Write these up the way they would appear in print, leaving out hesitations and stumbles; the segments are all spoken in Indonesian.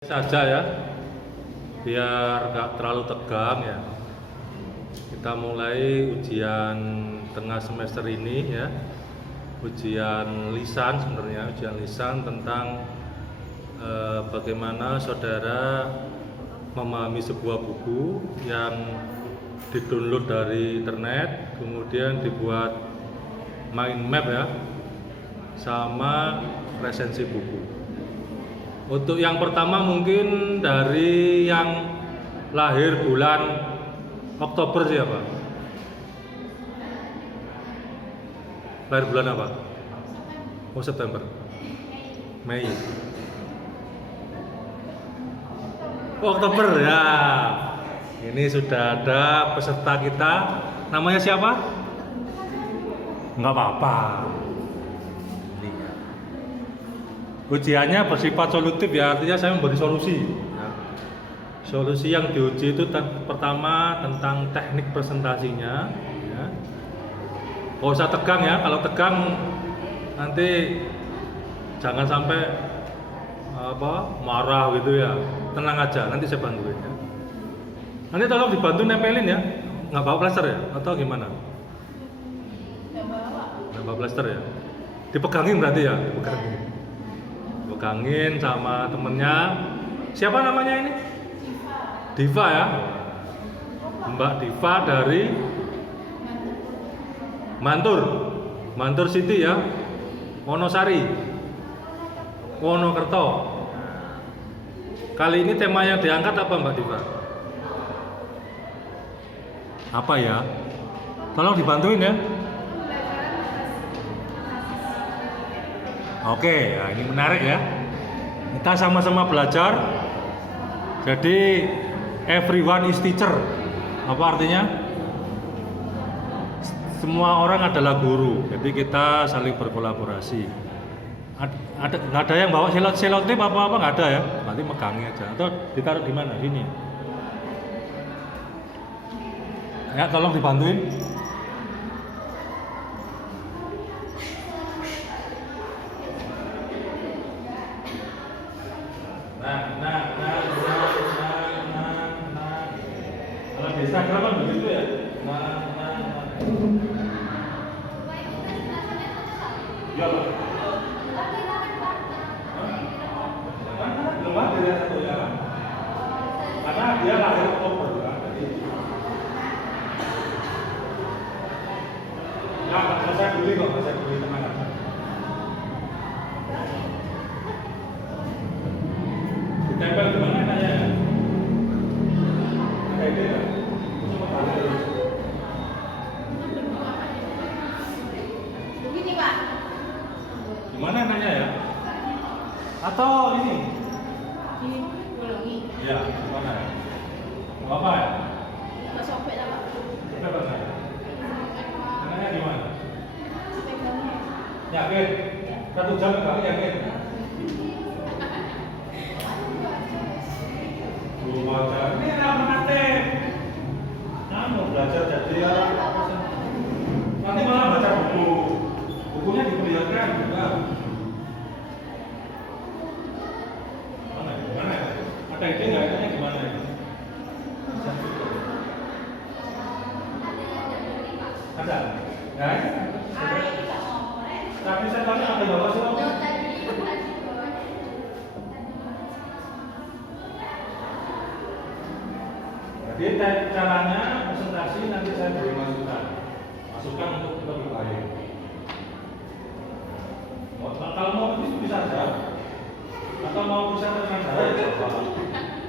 Saja ya, biar nggak terlalu tegang ya. Kita mulai ujian tengah semester ini ya, ujian lisan sebenarnya, ujian lisan tentang bagaimana saudara memahami sebuah buku yang didownload dari internet, kemudian dibuat mind map ya, sama resensi buku. Untuk yang pertama mungkin dari yang lahir bulan Oktober siapa? Lahir bulan apa? Oh, September. Mei. Oh, Oktober ya. Ini sudah ada peserta kita. Namanya siapa? Enggak apa-apa. Ujiannya bersifat solutif ya, artinya saya memberi solusi ya. Solusi yang diuji itu pertama tentang teknik presentasinya ya. Gak usah tegang ya, kalau tegang nanti jangan sampai marah gitu ya. Tenang aja, nanti saya bantuin ya. Nanti tolong dibantu nempelin ya. Nggak bawa plester ya, atau gimana? Nggak bawa plester ya. Dipegangin berarti ya, pegangin sama temennya. Siapa namanya ini? Diva ya, Mbak Diva dari Mantur City ya, Wonosari, Wonokerto. Kali ini tema yang diangkat apa Mbak Diva? Apa ya? Tolong dibantuin ya. Oke, ya ini menarik ya. Kita sama-sama belajar. Jadi everyone is teacher. Apa artinya? Semua orang adalah guru. Jadi kita saling berkolaborasi. Nggak ada yang bawa selotip apa-apa, nggak ada ya. Nanti megangin aja. Atau ditaruh di mana? Sini. Ya, tolong dibantuin. Nah. Kalau di Instagram kan begitu ya. Ya, Pak. Belum ada ya satu ya. Karena dia lahir Oktober kan. Ya, saya beli kok, saya beli tenang aja. Ditempel di mana nanya? Kayak gitu ya? Gini Pak. Gimana nanya ya? Atau ini? Diulangi. Iya, gimana ya? Mau apa ya? Nggak sobek lah Pak. Apa saya? Nanya gimana? Pegangnya. Yakin? 1 jam kali yakin? Belajar. Ini apa nanti? Mau belajar jadi ya. Nanti malah baca buku. Bukunya diperlihatkan juga. Gimana ya? Ada ide nggak? Ini gimana ya? Ada? Ya? Tapi saya tanya ada bapak semua. Jadi caranya presentasi nanti saya beri masukan untuk lebih baik. Kalau mau bisa saja, atau mau presentasi dengan saya ya apa?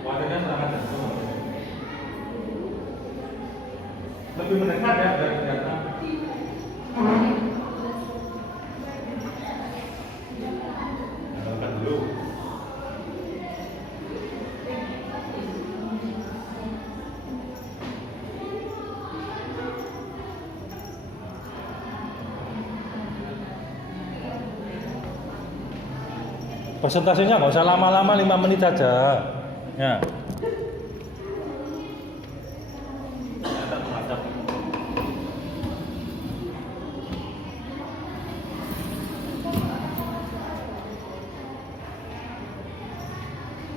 Wadahnya sangat jauh. Lebih mendekat ya dari kelihatan. Dengarkan dulu. Presentasinya nggak usah lama-lama, 5 menit aja. Ya.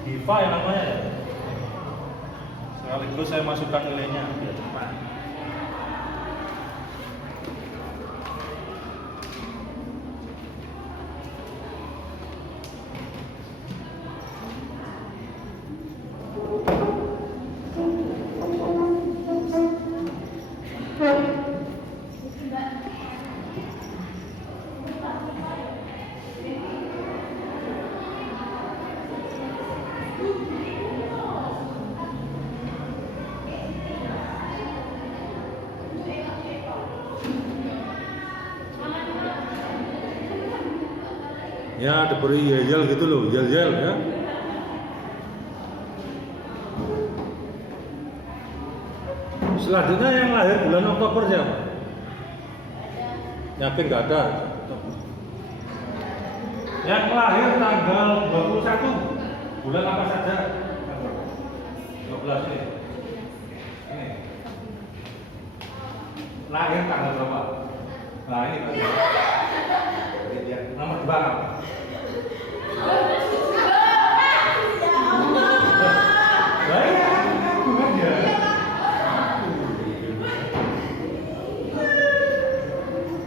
DeFi namanya ya. Sekaligus saya masukkan nilainya biar cepat. Ya diberi yel gitu loh, yel ya. Selanjutnya yang lahir bulan Oktober siapa? Yakin nggak ada? Yang lahir tanggal 21 bulan apa saja? 12 ini. Ini. Lahir tanggal berapa? Nah ini Pak. Nomor 2 apa?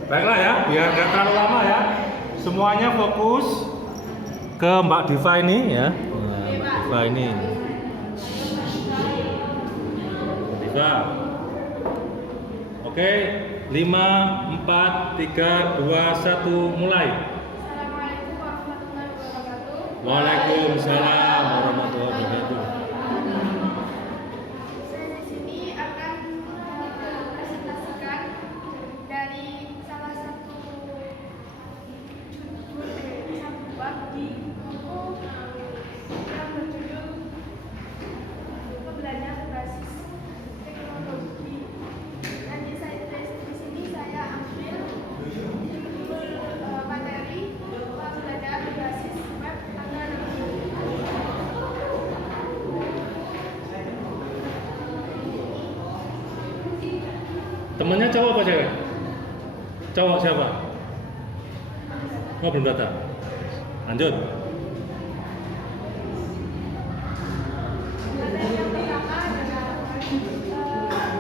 Baiklah ya, biar nggak terlalu lama ya. Semuanya fokus ke Mbak Diva ini ya. Nah, Mbak Diva ini. Diva. Oke, 5, 4, 3, 2, 1, mulai. Assalamualaikum warahmatullahi wabarakatuh. Waalaikumsalam warahmatullahi wabarakatuh. Saya di sini akan mempresentasikan dari salah satu bab di buku yang berjudul Pembelajaran Berbasis Teknologi. Dan di sini saya ambil materi pembelajaran berbasis web tanggal 6. Temennya cowok apa cewek? Cowok siapa? Oh belum datang. Lanjut. Materi yang pertama adalah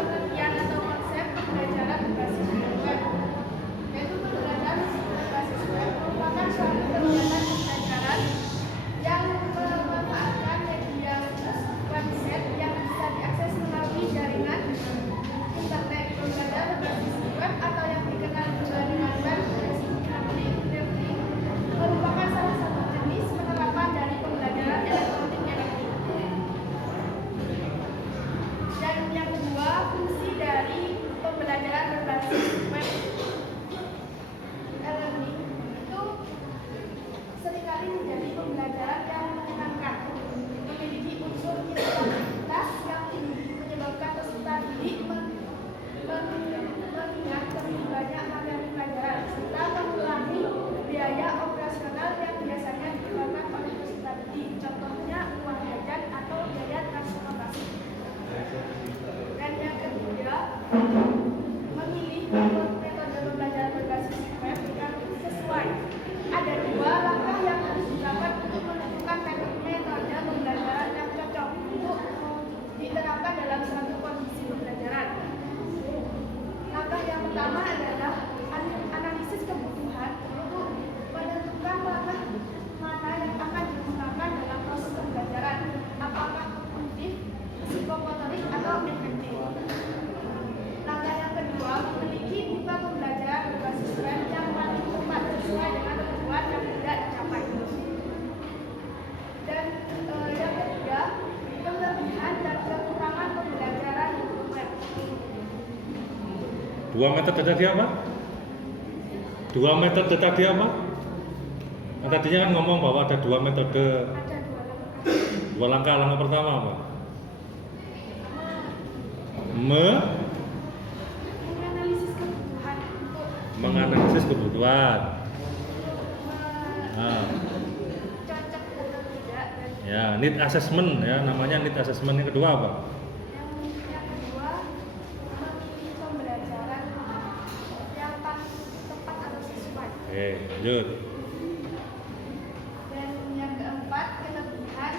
pengertian atau konsep pembelajaran berbasis web. Yaitu pembelajaran berbasis web merupakan suatu kegiatan pembelajaran yang memanfaatkan media website yang bisa diakses melalui jaringan internet. Pembelajaran berbasis web atau yang dikenal juga dengan web learning merupakan salah satu jenis penerapan dari pembelajaran elektronik. Dan yang kedua, fungsi dari pembelajaran berbasis web e-learning itu seringkali menjadi pembelajaran yang menyenangkan, memiliki unsur interaktivitas yang tinggi, menyebabkan peserta didik mengingat lebih banyak materi pelajaran serta mengurangi biaya operasional yang biasanya dikeluarkan oleh peserta didik, contohnya uang jajan atau biaya transportasi. Dan yang ketiga, memilih metode pembelajaran berbasis web yang sesuai. Ada 2 langkah yang harus dilakukan untuk menentukan metode pembelajaran yang cocok untuk diterapkan dalam suatu kondisi pembelajaran. Langkah yang pertama adalah analisis kebutuhan untuk menentukan langkah mana yang akan digunakan dalam proses pembelajaran, apakah kognitif, psikomotorik, atau efektif. Langkah yang kedua, memiliki tipe pembelajaran berbasis web yang paling tepat sesuai dengan tujuan yang tidak dicapai. Dan yang ketiga, kelebihan dan kekurangan pembelajaran web. Dua metode tadi apa? Dua metode tadi apa? Nah, tadinya kan ngomong bahwa ada 2 metode. Ada 2 langkah. 2 langkah. Langkah pertama apa? Menganalisis kebutuhan untuk Menganalisis kebutuhan. Nah, cocok atau tidak. Dan ya, need assessment ya, namanya need assessment. Yang kedua apa? yang kedua, memilih pembelajaran yang paling tepat atau sesuai. Oke, lanjut. Dan yang keempat, kelebihan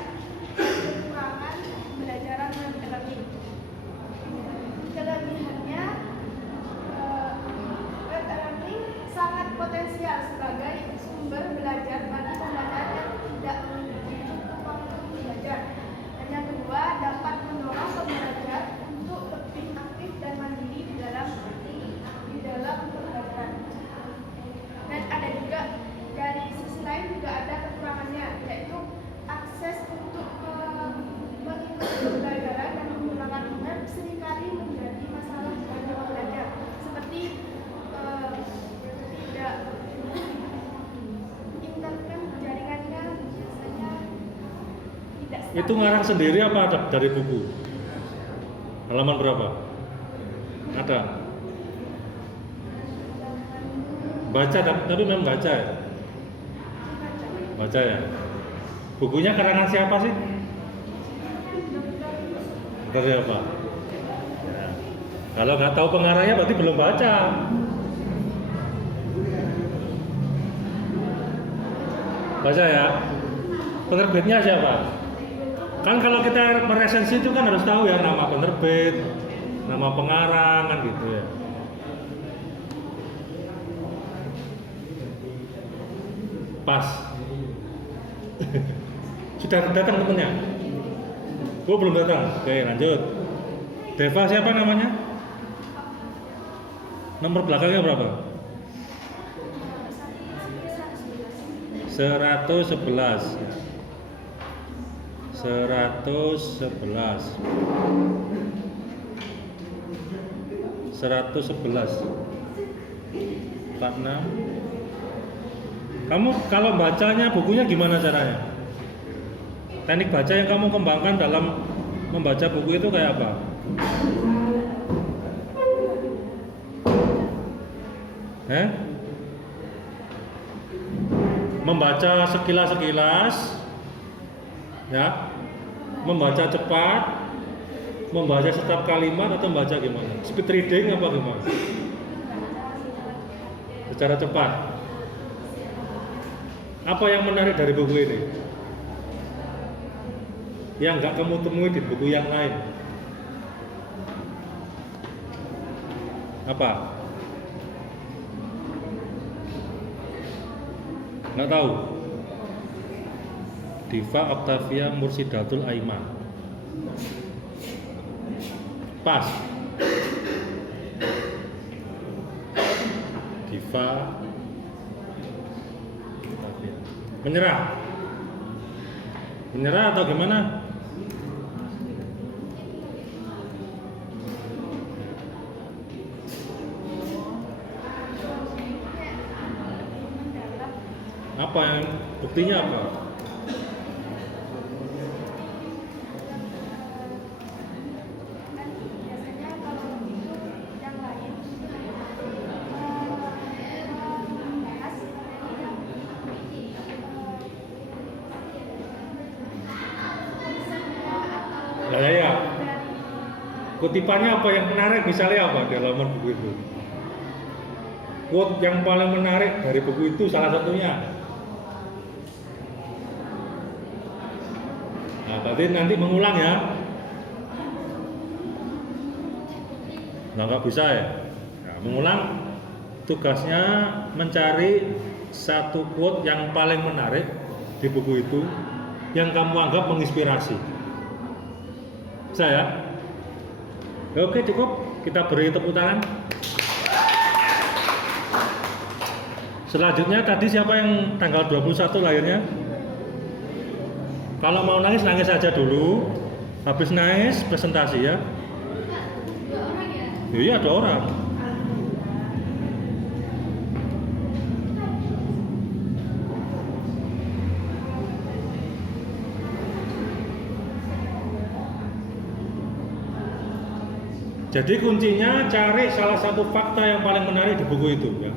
Itu ngarang sendiri apa ada dari buku? Halaman berapa? Ada? Baca, tapi memang baca ya? Baca ya? Bukunya karangan siapa sih? Dari siapa? Ya. Kalau nggak tahu pengarangnya berarti belum baca. Baca ya? Penerbitnya siapa? Kan kalau kita meresensi itu kan harus tahu ya nama penerbit, nama pengarang kan gitu ya. Pas. Sudah datang temennya? Oh belum datang. Oke lanjut. Deva siapa namanya? Nomor belakangnya berapa? 111. 46. Kamu kalau bacanya bukunya gimana caranya? Teknik baca yang kamu kembangkan dalam membaca buku itu kayak apa? Membaca sekilas-sekilas, ya, membaca cepat, membaca setiap kalimat atau membaca gimana? Speed reading apa gimana? Secara cepat. Apa yang menarik dari buku ini? Yang nggak kamu temui di buku yang lain? Apa? Nggak tahu. Diva Octavia Mursidatul Aiman. Pas. Diva Octavia. Menyerah. Menyerah atau gimana? Apa yang buktinya apa? Biasanya kalau itu yang lain membahas Ya. Kutipannya apa yang menarik misalnya apa di halaman buku itu? Quote yang paling menarik dari buku itu salah satunya. Nah, berarti nanti mengulang ya. Nah, nggak bisa ya. Nah, mengulang tugasnya mencari satu quote yang paling menarik di buku itu yang kamu anggap menginspirasi. Saya. Oke, cukup. Kita beri tepuk tangan. Selanjutnya tadi siapa yang tanggal 21 lahirnya? Kalau mau nangis, nangis aja dulu. Habis nangis, presentasi ya. Iya, ada orang. Jadi kuncinya cari salah satu fakta yang paling menarik di buku itu ya.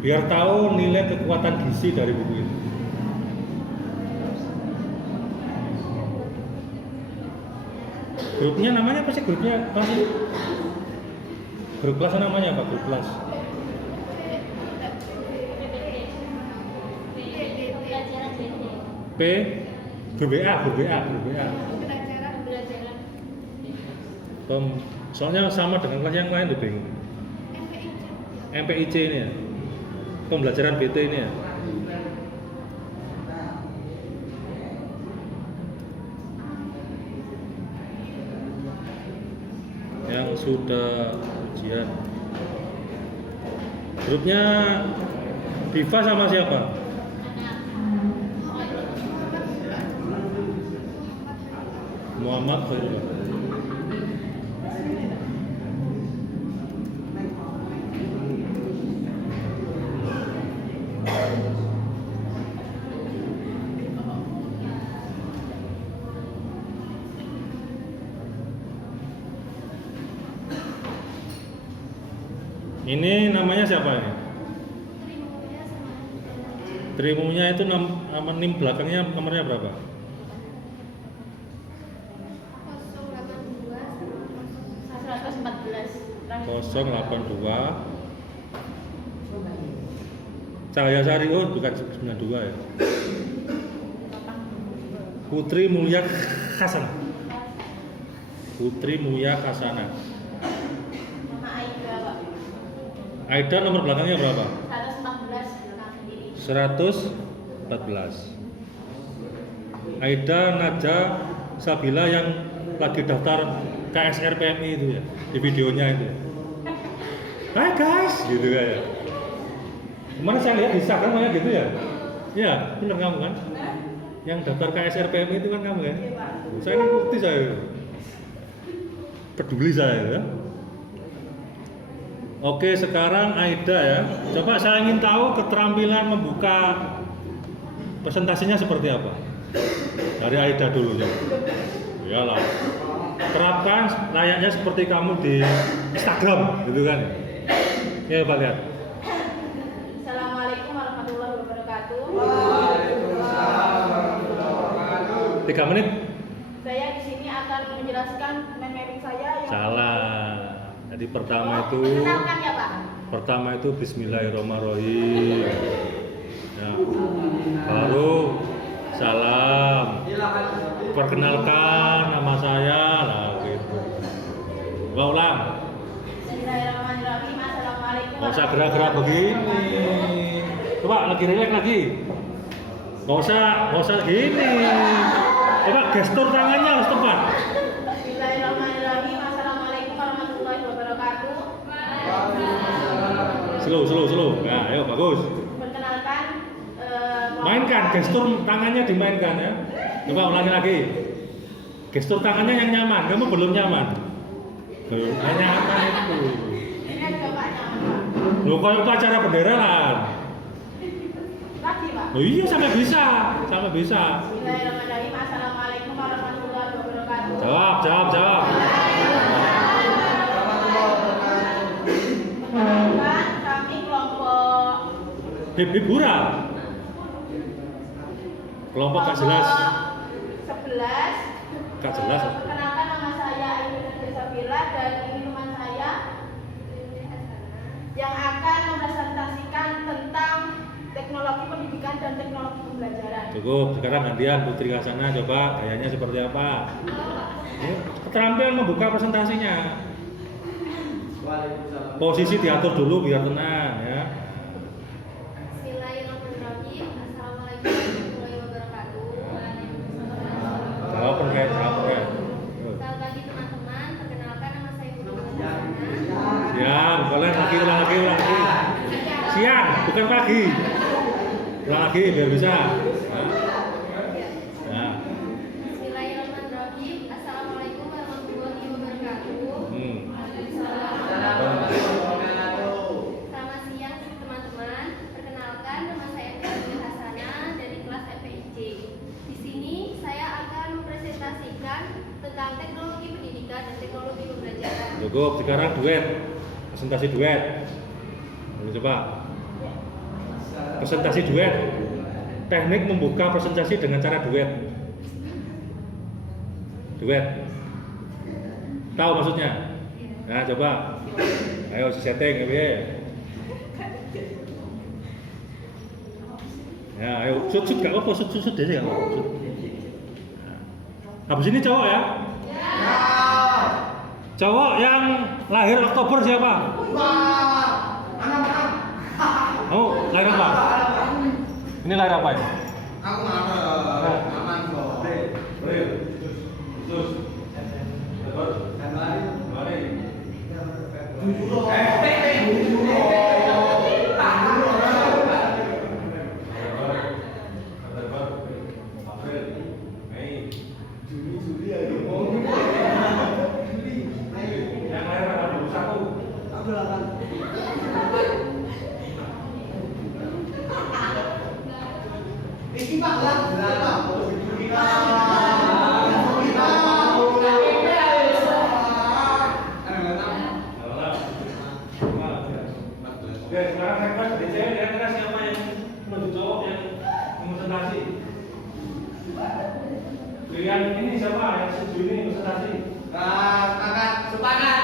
Biar tahu nilai kekuatan gizi dari buku itu. Grupnya namanya apa sih grupnya? Apa sih? Grup kelas namanya apa? Grup kelas. P BBA. Soalnya sama dengan kelas yang lain tuh bingung. MPIC ini ya. Pembelajaran BT ini ya. Yang sudah ujian. Grupnya Diva sama siapa? Muhammad Khairullah. Ini namanya siapa ini? Trimunya itu nama NIM belakangnya nomornya berapa? 082 Cahaya Sari, oh bukan 92 ya. Putri Mulia Khasana. Putri Mulia Khasana. Aida nomor belakangnya berapa? 114. Aida Naja Sabila yang lagi daftar KSR PMI itu ya, di videonya itu. Hai guys, gitu kayak. Kemana saya lihat di Instagram kayak gitu ya? Iya, benar kamu kan? Yang daftar KSR PMI itu kan kamu kan? Saya kan bukti saya. Peduli saya ya. Oke, sekarang Aida ya. Coba saya ingin tahu keterampilan membuka presentasinya seperti apa. Dari Aida dulu ya. Iyalah. Terapkan layaknya seperti kamu di Instagram, gitu kan? Ya, Pak lihat. Assalamualaikum warahmatullahi wabarakatuh. Waalaikumsalam warahmatullahi wabarakatuh. 3 menit. Saya di sini akan menjelaskan materi saya yang Salah. Jadi pertama itu perkenalkan ya, Pak. Pertama itu Bismillahirrahmanirrahim. Ya. Baru salam. Perkenalkan nama saya lah gitu. Coba ulang. Bismillahirrahmanirrahim. Assalamualaikum. Nggak usah gerak-gerak begini. Coba lagi relax lagi. Nggak usah gini. Coba gestur tangannya harus tepat. Bismillahirrahmanirrahim. Assalamualaikum warahmatullahi wabarakatuh. Slow. Nah, ayo bagus. Perkenalkan Mainkan gestur tangannya, dimainkan ya. Coba ulangi lagi. Gestur tangannya yang nyaman. Kamu belum nyaman. Belum nyaman itu. Ini ada Pak nyaman, Pak. Loh, kalau itu acara benderan. Lagi, Pak. Oh iya, sampai bisa. Bismillahirrahmanirrahim. Assalamualaikum warahmatullahi wabarakatuh. Jawab. Perkenalkan kami kelompok Hiburan. Kelompok gak jelas. 11. Gak jelas. Perkenalkan nama saya Ayu Sabila dan ini teman saya yang akan mempresentasikan tentang teknologi pendidikan dan teknologi pembelajaran. Cukup, sekarang gantian Putri Khasana, coba gayanya seperti apa? Ya, keterampilan membuka presentasinya. Posisi diatur dulu biar tenang ya. Bismillahirrahmanirrahim. Assalamualaikum warahmatullahi wabarakatuh. Jawab kan. Selamat pagi teman-teman. Perkenalkan nama saya Putri Khasana. Siang, boleh ulang lagi. Siang, bukan pagi. Ulang lagi biar bisa. Nah. Bismillahirrahmanirrahim. Assalamualaikum warahmatullahi wabarakatuh. Selamat siang teman-teman. Perkenalkan nama saya Putri Khasana dari kelas FPIC. Di sini saya akan mempresentasikan tentang teknologi pendidikan dan teknologi pembelajaran. Cukup, sekarang duet. Presentasi duet. Coba. Presentasi duet. Teknik membuka presentasi dengan cara duet. Tahu maksudnya? Nah, coba. Ayo setting ya. Ya, ayo shoot gak apa, shoot aja ya. Habis ini cowok ya? Cowok yang lahir Oktober siapa? Oh, lahir apa? Ini lahir apa ini? Aku Maret, aman kok. ini siapa yang setuju ini presentasi? Sepakat. Sepakat.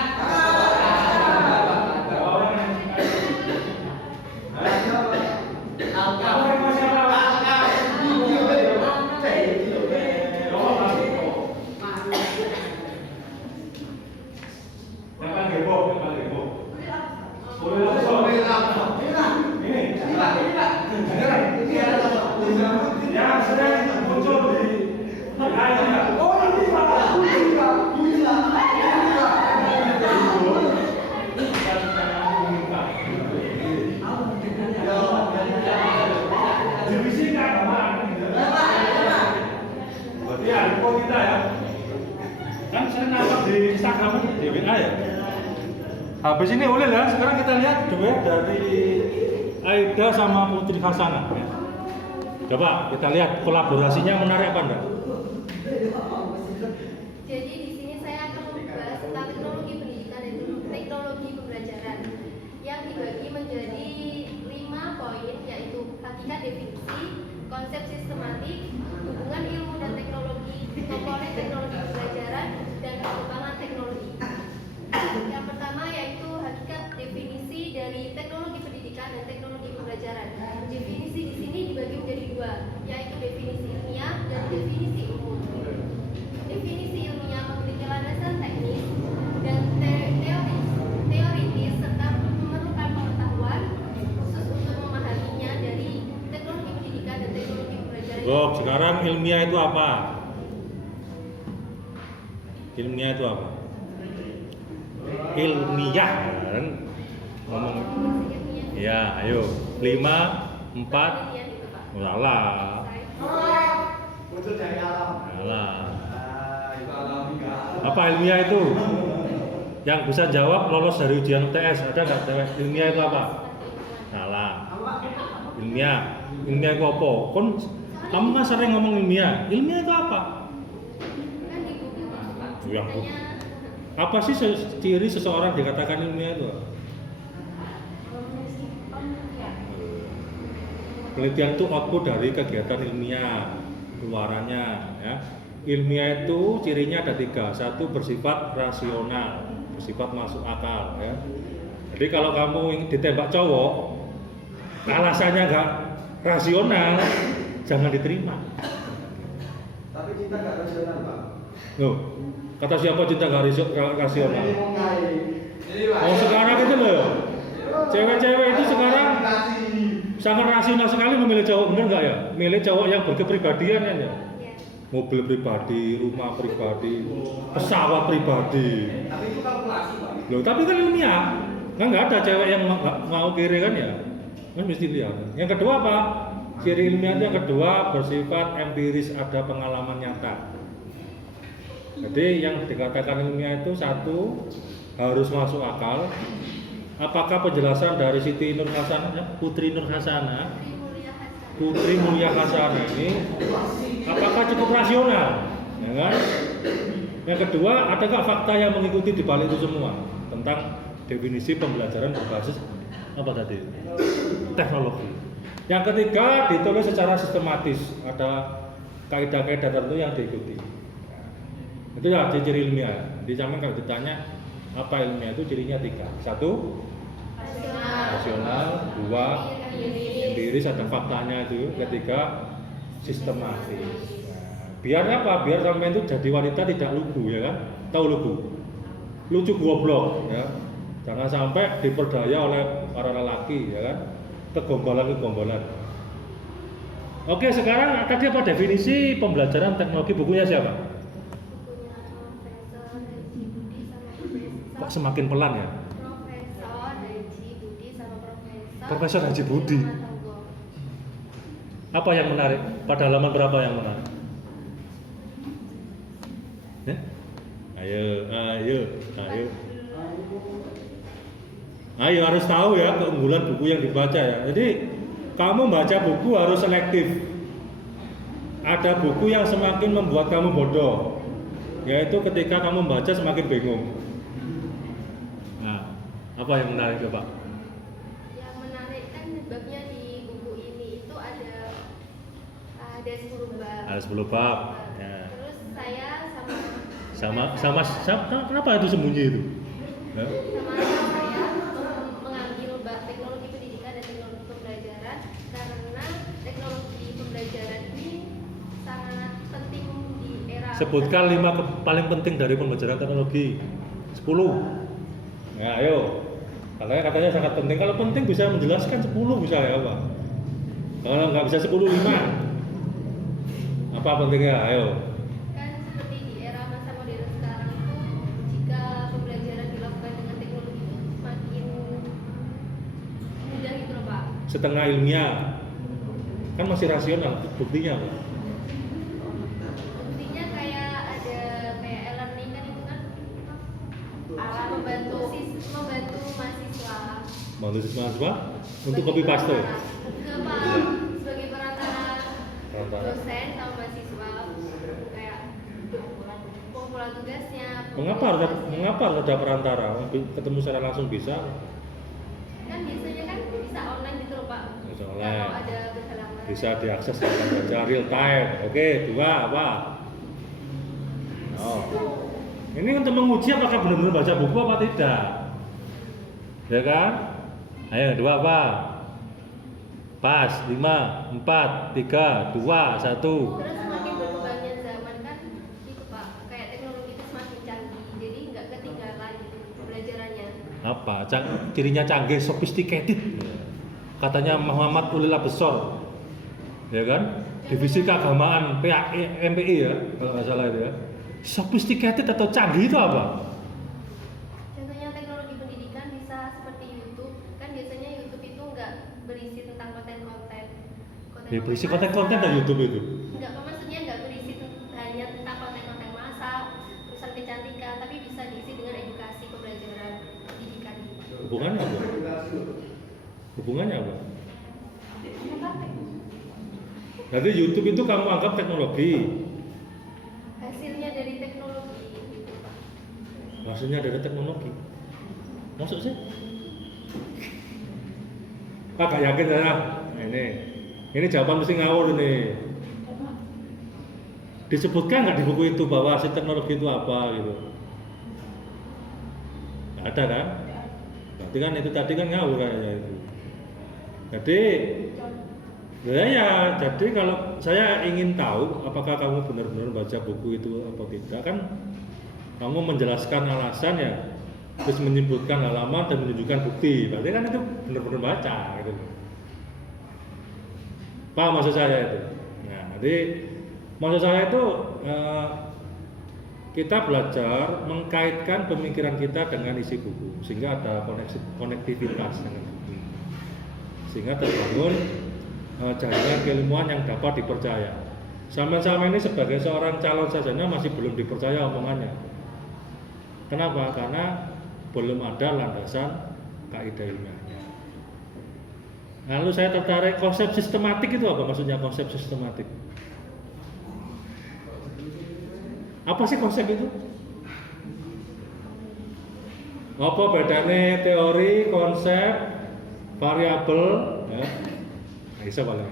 Yang sedang muncul di divisikan berarti ya info kita ya kan sering nampak di Instagram di WA ya. Habis ini boleh lah. Sekarang kita lihat duet dari Aida sama Putri Hasanah ya. Coba kita lihat kolaborasinya menarik apa enggak? Jadi di sini saya akan membahas tentang teknologi pendidikan dan teknologi pembelajaran yang dibagi menjadi 5 poin, yaitu hakikat definisi, konsep sistematik, hubungan ilmu dan teknologi, komponen teknologi pembelajaran, dan pengembangan teknologi. Yang pertama yaitu hakikat definisi dari teknologi pendidikan dan teknologi pembelajaran. Definisi di sini dibagi menjadi 2, yaitu definisi ilmiah dan definisi umum. Definisi ilmiah memiliki landasan teknis dan teoritis serta memerlukan pengetahuan khusus untuk memahaminya dari teknologi pendidikan dan teknologi pembelajaran. Bob, sekarang ilmiah itu apa? Ilmiah itu apa? Ilmiah kan? Ngomong. Ya, ayo. 5, 4. Salah. Muncul dari alam. Salah. Itu alami enggak? Apa ilmiah itu? Yang bisa jawab lolos dari ujian UTS. Ada nggak? Ilmiah itu apa? Salah. Ilmiah. Ilmiah itu apa? Kamu kan sering ngomong ilmiah. Ilmiah itu apa? Kan di buku Yang bu- katanya Apa sih ciri seseorang dikatakan ilmiah itu? Penelitian itu output dari kegiatan ilmiah, keluarannya ya. Ilmiah itu cirinya ada 3. 1 bersifat rasional, bersifat masuk akal ya. Jadi kalau kamu ingin ditembak cowok, alasannya nggak rasional, jangan diterima. Tapi kita nggak rasional, Pak. Loh, kata siapa cinta nggak rasional? Ini mau ngai. Ini, Pak. Oh sekarang itu loh, cewek-cewek itu sekarang Kasih. sangat rasional sekali memilih cowok, benar nggak ya? Milih cowok yang berkepribadian kan ya? ya. Mobil pribadi, rumah pribadi, pesawat pribadi. Tapi itu kalkulasi, Pak. Loh, tapi kan ilmiah. Kan nggak ada cewek yang mau kiri kan ya? Kan mesti lihat. Yang kedua apa? Ciri ilmiah yang kedua bersifat empiris, ada pengalaman nyata. Jadi yang dikatakan ilmiah itu 1 harus masuk akal. Apakah penjelasan dari Siti Nur Hasanah, Putri Nur Hasanah, Putri Mulia Hasanah ini apakah cukup rasional? Ya kan? Yang kedua, adakah fakta yang mengikuti di balik itu semua tentang definisi pembelajaran berbasis apa tadi? Teknologi. Yang ketiga, ditulis secara sistematis, ada kaidah-kaidah tertentu yang diikuti. Itu ya ciri ilmiah. Di zaman kalau ditanya apa ilmiah itu cirinya 3. 1 rasional, 2 empiris, ada faktanya itu, ketiga sistematis. Biar apa? Biar sampai itu jadi wanita tidak lugu ya kan? Tahu lugu? Lucu goblok ya. Jangan sampai diperdaya oleh para lelaki ya kan? Kegombolan. Oke, sekarang tadi apa definisi pembelajaran teknologi bukunya siapa? Bukunya Profesor Haji Budi sama Profesor. Kok semakin pelan ya? Profesor Haji Budi sama Profesor Haji Budi. Matanggo. Apa yang menarik? Pada halaman berapa yang menarik? Ya? Ayo harus tahu ya keunggulan buku yang dibaca ya. Jadi kamu baca buku harus selektif. Ada buku yang semakin membuat kamu bodoh, yaitu ketika kamu membaca semakin bingung. Nah, apa yang menarik coba? Yang menarik kan babnya di buku ini itu ada 10 bab. Ada 10 bab. Ya. Terus saya Kenapa itu sembunyi itu? Hah? Sama saya mengambil teknologi pendidikan dan teknologi pembelajaran karena teknologi pembelajaran ini sangat penting di era. Sebutkan 5 paling penting dari pembelajaran teknologi. 10. Nah, ayo. Katanya sangat penting. Kalau penting bisa menjelaskan 10 bisa ya, Pak. Kalau nggak bisa 10, 5. Apa pentingnya? Ayo. Kan seperti di era masa modern sekarang itu, jika pembelajaran dilakukan dengan teknologi itu semakin mudah gitu loh Pak. Setengah ilmiah. Kan masih rasional. Buktinya apa? Buktinya kayak ada kayak e-learning kan itu kan membantu mahasiswa. Bantu mahasiswa untuk copy paste. Sebagai perantara dosen sama mahasiswa kayak pengumpulan tugasnya. Mengapa harus ada perantara? Ketemu secara langsung bisa? Kan biasanya kan bisa online gitu loh Pak. Bisa Nggak online. mau ada berhalangan. Bisa diakses dengan baca real time. Oke, 2 apa? Oh. Ini untuk menguji apakah benar-benar baca buku apa tidak. Ya kan? Ayo, 2 apa? Pas, 5, 4, 3, 2, 1. Terus semakin berkembangnya zaman kan itu Pak, kayak teknologi itu semakin canggih, jadi nggak ketinggalan gitu pembelajarannya. Apa? Cirinya canggih, sophisticated. Katanya Muhammad Ulil Absor. Ya kan? Divisi keagamaan MPI ya, kalau nggak salah itu ya. Sophisticated atau canggih itu apa? Contohnya teknologi pendidikan bisa seperti YouTube, kan biasanya YouTube itu nggak berisi tentang konten-konten. Ya, berisi konten-konten dari YouTube itu. Enggak, maksudnya nggak berisi hanya tentang konten-konten masak, urusan kecantikan, tapi bisa diisi dengan edukasi pembelajaran pendidikan. Hubungannya apa? Hubungannya apa? Jadi YouTube itu kamu anggap teknologi. Hasilnya dari teknologi gitu Pak. Maksudnya dari teknologi. Masuk sih? Pak gak yakin ya? Nah, ini jawaban mesti ngawur ini. Disebutkan nggak di buku itu bahwa si teknologi itu apa gitu? Nggak ada kan? Berarti kan itu tadi kan ngawur kayaknya itu. Jadi jadi kalau saya ingin tahu apakah kamu benar-benar baca buku itu atau tidak, kan kamu menjelaskan alasan ya, terus menyebutkan halaman dan menunjukkan bukti, berarti kan itu benar-benar baca gitu. Paham maksud saya itu? Nah, jadi maksud saya itu kita belajar mengkaitkan pemikiran kita dengan isi buku sehingga ada konektivitas dengan buku, sehingga terbangun jaringan keilmuan yang dapat dipercaya. Sama-sama ini sebagai seorang calon sarjana masih belum dipercaya omongannya. Kenapa? Karena belum ada landasan kaidah ilmiahnya. Lalu saya tertarik konsep sistematik itu apa? Maksudnya konsep sistematik? Apa sih konsep itu? Apa bedanya teori, konsep, variabel? Ya. Bisa paling.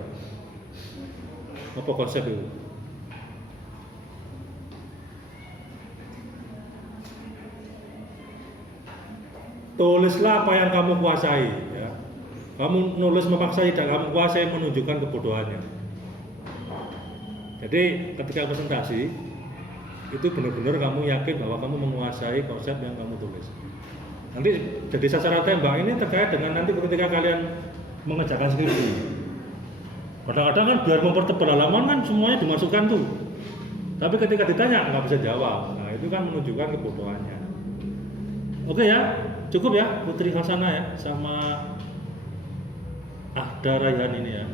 Apa konsep itu? Tulislah apa yang kamu kuasai. Ya. Kamu nulis memaksai dan kamu kuasai menunjukkan kebodohannya. Jadi ketika presentasi itu benar-benar kamu yakin bahwa kamu menguasai konsep yang kamu tulis. Nanti jadi sasaran tembak ini terkait dengan nanti ketika kalian mengerjakan skripsi. Kadang-kadang kan biar mempertebal halaman kan semuanya dimasukkan tuh. Tapi ketika ditanya nggak bisa jawab. Nah itu kan menunjukkan kebodohannya. Oke ya, cukup ya Putri Hasanah ya sama Ahda Rayhan ini ya.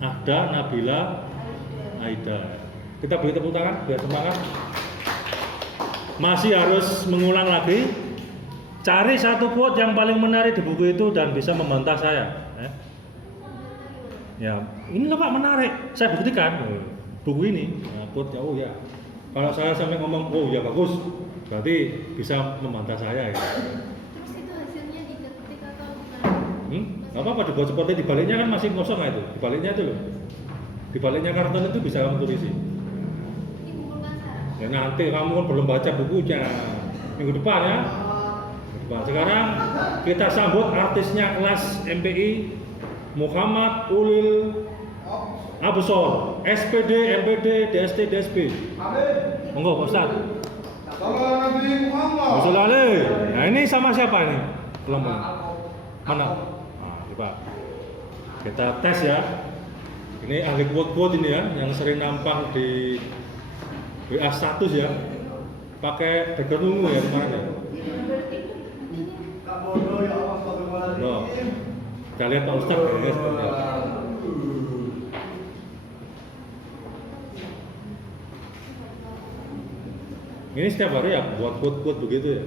Ahda, Nabila, Aida. Kita beri tepuk tangan biar semangat. Masih harus mengulang lagi. Cari satu quote yang paling menarik di buku itu dan bisa membantah saya. Ya, ini loh Pak menarik. Saya buktikan buku ini. Nah, quote ya, oh ya. Kalau saya sampai ngomong oh ya bagus, berarti bisa membantah saya ya. Terus itu hasilnya diketik atau bukan? Nggak apa-apa dibuat seperti di baliknya kan masih kosong lah itu. Di baliknya itu loh. Di baliknya karton itu bisa kamu tulisi. Dikumpulkan sekarang. Ya nanti kamu kan belum baca bukunya. Minggu depan ya. Minggu depan. Sekarang kita sambut artisnya kelas MPI Muhammad Ulil Absor, SPD, MPD, DST, DSP. Amin. Monggo Pak Ustaz. Sama Nabi Muhammad. Bismillah. Nah ini sama siapa ini? Kelompok. Mana? Nah, coba kita tes ya. Ini ahli quote-quote ini ya, yang sering nampang di WA status ya. Pakai background ungu ya kemarin ya. Kabodo ya Allah Subhanahu Loh, kita lihat Pak Ustaz ya, seperti apa. Ini setiap hari ya buat quote-quote begitu ya?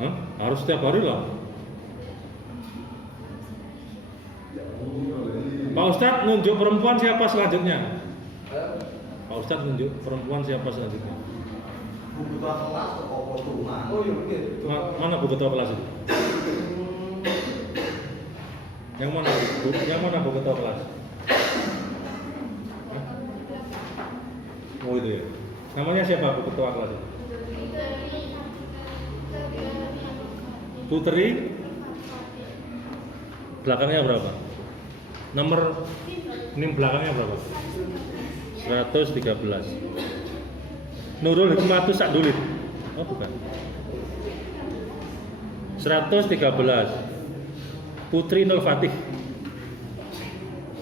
Hah? Harus setiap hari lah. Pak Ustadz nunjuk perempuan siapa selanjutnya? Pak Ustadz nunjuk perempuan siapa selanjutnya? Buku tua kelas apa tuh? Oh iya betul. Mana buku ketua kelas itu? Yang mana? Yang mana buku ketua kelas? Hah? Oh itu ya. Namanya siapa buku ketua kelas itu? Putri. Belakangnya berapa? Nomor ini belakangnya berapa? 113. Nurul Hikmatus Sakdulit. Oh bukan. 113. Putri Nur Fatih.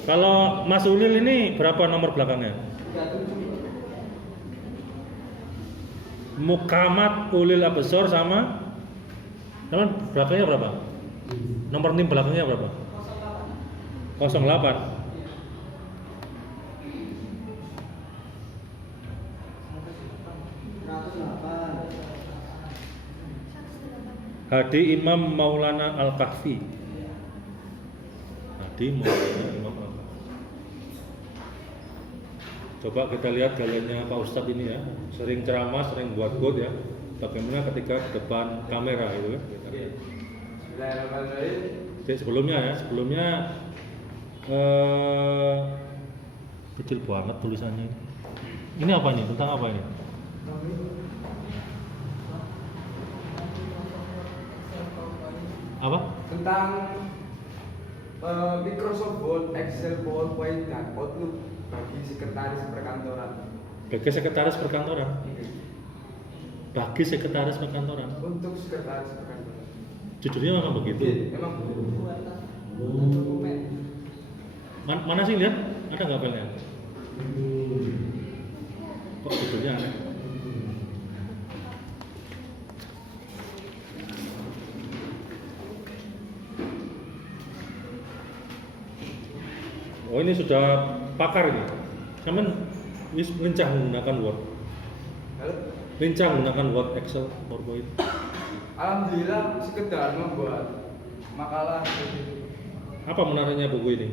Kalau Mas Ulil ini berapa nomor belakangnya? Mukamat Ulil Absor sama belakangnya berapa? Nomor NIM belakangnya berapa? 08. Hadi Imam Maulana Al-Kahfi. Hadi Maulana Imam Al-Kahfi. Coba kita lihat gayanya Pak Ustadz ini ya. Sering ceramah, sering buat quote ya. Bagaimana ketika di depan kamera itu kan. Jadi sebelumnya kecil banget tulisannya ini. Ini apa nih? Tentang apa ini? Apa? Tentang Microsoft Word, Excel, PowerPoint, dan Outlook bagi sekretaris perkantoran. Bagi sekretaris perkantoran. Bagi sekretaris perkantoran. Untuk sekretaris perkantoran. Judulnya memang begitu. Memang Mana sih lihat? Ada nggak filenya? Kok judulnya aneh? Oh ini sudah pakar ini. Kamu lincah menggunakan Word. Halo? Lincah menggunakan Word, Excel, PowerPoint. Alhamdulillah sekedar membuat makalah seperti itu. Apa menariknya buku ini?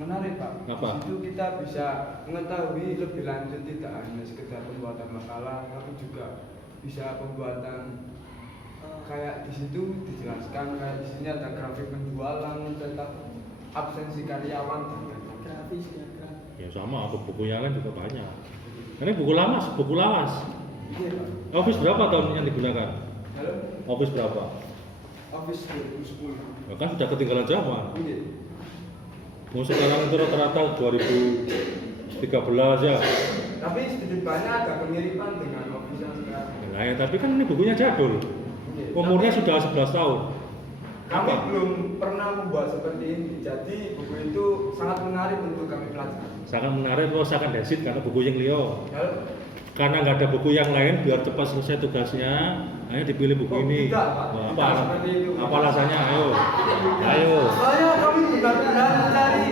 Menarik Pak. Apa? Di situ kita bisa mengetahui lebih lanjut tidak hanya sekedar pembuatan makalah, tapi juga bisa pembuatan kayak di situ dijelaskan kayak di sini ada grafik penjualan, mencetak absensi karyawan dan grafis ya. Ya sama, buku yang lain juga banyak. Ini buku lawas. Iya Pak. Office berapa tahun yang digunakan? Halo? Office berapa? Office 2010. Ya kan sudah ketinggalan zaman. Iya. Mau sekarang itu rata-rata 2013 ya. Tapi sedikit banyak ada kemiripan dengan Office yang sekarang. Nah, ya, tapi kan ini bukunya jadul. Iya. Umurnya sudah 11 tahun. Kami Apa? belum pernah membuat seperti ini. Jadi buku itu sangat menarik untuk kami pelajari. Sangat menarik, terus akan desit karena buku yang Leo. Halo? Karena nggak ada buku yang lain biar cepat selesai tugasnya, hanya dipilih buku Oh, ini. tidak, Pak. Wah, Tidak apa? seperti itu. Apa alasannya? Ayo. Soalnya kami benar-benar mencari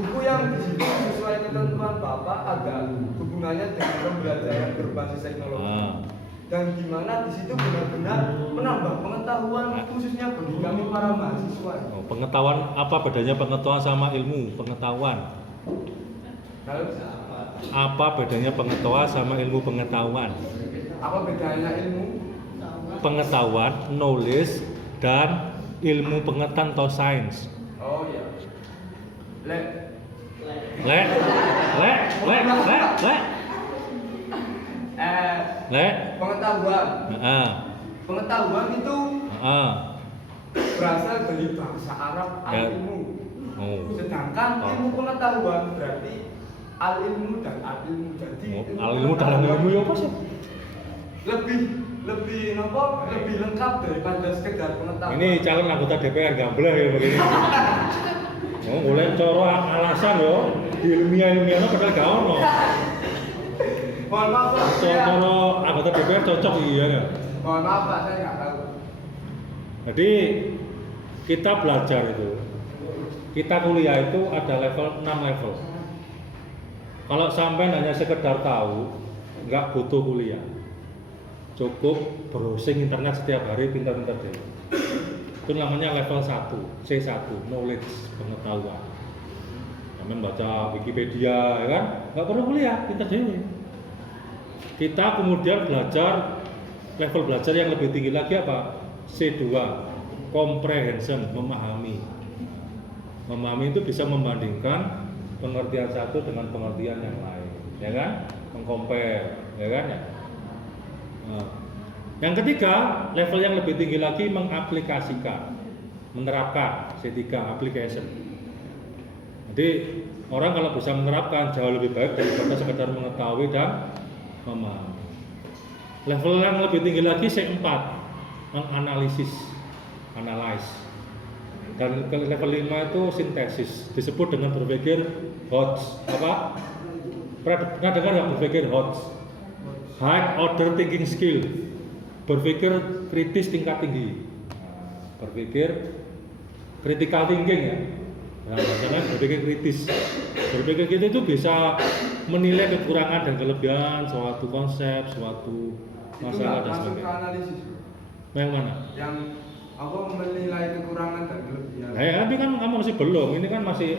buku yang di situ sesuai ketentuan Bapak ada hubungannya dengan pembelajaran berbasis teknologi. Ah. Dan di mana di situ benar-benar menambah pengetahuan khususnya bagi kami para mahasiswa. Oh, pengetahuan apa bedanya pengetahuan sama ilmu pengetahuan? Halo? Apa bedanya pengetahuan sama ilmu pengetahuan? Apa bedanya ilmu? Pengetahuan, knowledge, dan ilmu pengetahuan atau sains. Oh iya. Le. Lek? Pengetahuan. Heeh. Pengetahuan itu Heeh. berasal dari bahasa Arab Ya. al-ilmu. Oh. Sedangkan ilmu pengetahuan berarti al-ilmu dan al-ilmu. Jadi Al-ilmu dalam ilmu ya apa sih? lebih lengkap daripada sekedar pengetahuan. Ini calon anggota DPR gamblah ya begini. Oh, boleh coro alasan yo, di ilmiah padahal gak ono. Mohon maaf Pak, saya, Coro anggota DPR cocok iya kan? mohon maaf Pak, saya nggak tahu. Jadi kita belajar itu, kita kuliah itu ada level 6 level. Kalau sampai hanya sekedar tahu, nggak butuh kuliah. Cukup browsing internet setiap hari pintar-pintar deh. Itu namanya level 1, C1, knowledge, pengetahuan. Kalian baca Wikipedia, ya kan? Nggak perlu kuliah, pintar deh. Kita kemudian belajar, level belajar yang lebih tinggi lagi apa? C2, comprehension, memahami. Memahami itu bisa membandingkan pengertian satu dengan pengertian yang lain, ya kan? Mengcompare, ya kan ya? Nah, yang ketiga, level yang lebih tinggi lagi mengaplikasikan, menerapkan, C3, application. Jadi orang kalau bisa menerapkan jauh lebih baik daripada sekedar mengetahui dan memahami. Level yang lebih tinggi lagi C4, menganalisis, analyze. Dan ke level 5 itu sintesis, disebut dengan berpikir Hodge. Apa? Pernah dengar nggak berpikir Hodge? High order thinking skill, berpikir kritis tingkat tinggi, berpikir critical thinking ya. Nah, maksudnya berpikir kritis. Berpikir kritis itu bisa menilai kekurangan dan kelebihan suatu konsep, suatu Itu masalah nggak dan masuk ke sebagainya. analisis. Yang mana? Yang apa menilai kekurangan dan kelebihan. Nah, ya, tapi kan kamu masih belum. Ini kan masih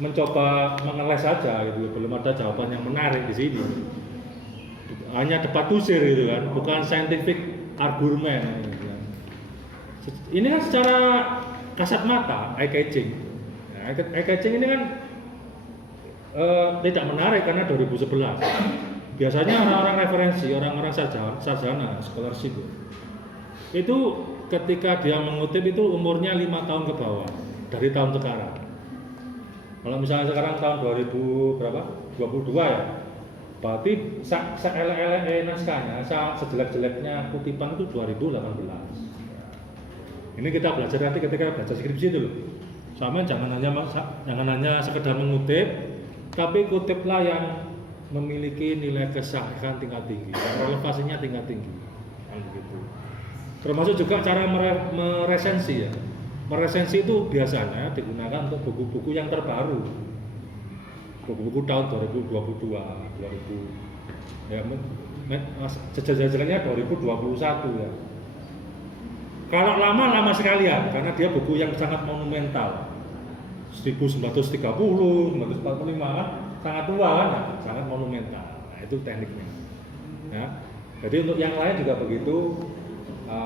mencoba mengeles saja gitu. Belum ada jawaban yang menarik di sini. Hanya debat kusir gitu kan, bukan scientific argumen. Gitu kan. Ini kan secara kasat mata, eye catching. Nah, eye catching ini kan tidak menarik karena 2011. Biasanya orang-orang referensi, orang-orang sarjana, scholarship itu ketika dia mengutip itu umurnya 5 tahun ke bawah dari tahun sekarang. Kalau misalnya sekarang tahun 2022 ya, berarti se-elek-elek naskahnya, sejelek-jeleknya kutipan itu 2018. Ini kita belajar nanti ketika belajar skripsi itu loh. Sama jangan hanya sekedar mengutip, tapi kutiplah yang memiliki nilai kesahihan tingkat tinggi, yang relevansinya tingkat tinggi, kan begitu. Termasuk juga cara meresensi ya. Meresensi itu biasanya digunakan untuk buku-buku yang terbaru. Buku-buku tahun 2022, 2000 ya, sejajarnya 2021 ya. Kalau lama sekali ya, karena dia buku yang sangat monumental. 1930, 1945 kan sangat tua kan, sangat monumental. Nah, itu tekniknya. Ya. Jadi untuk yang lain juga begitu,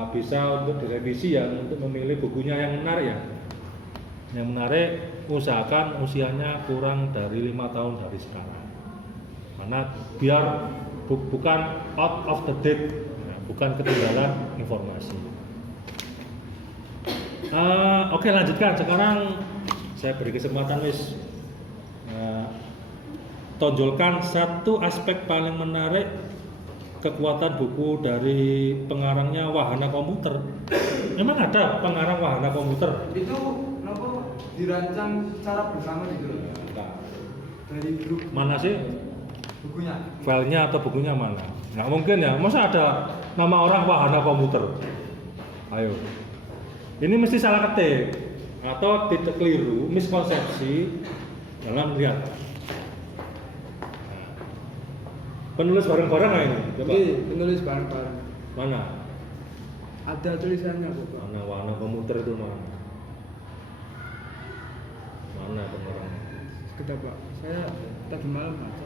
bisa untuk direvisi ya, untuk memilih bukunya yang menarik ya. Yang menarik, usahakan usianya kurang dari 5 tahun dari sekarang. Karena biar bukan out of the date, ya, bukan ketinggalan informasi. Oke, lanjutkan. Sekarang saya beri kesempatan tonjolkan satu aspek paling menarik kekuatan buku dari pengarangnya Wahana Komputer. Memang ada pengarang Wahana Komputer? Itu kenapa dirancang secara bersama gitu loh? Nah, Dari grup mana sih bukunya. filenya atau bukunya mana? Nggak mungkin ya, masa ada nama orang Wahana Komputer? Ayo, ini mesti salah ketik atau tidak keliru, miskonsepsi dalam lihat. Penulis bareng-bareng nggak ini? Coba. Oke, penulis bareng-bareng. Mana? Ada tulisannya kok, Pak. Mana Wahana Komputer itu mana? Mana pengarangnya? Sekedar Pak, saya tadi malam baca.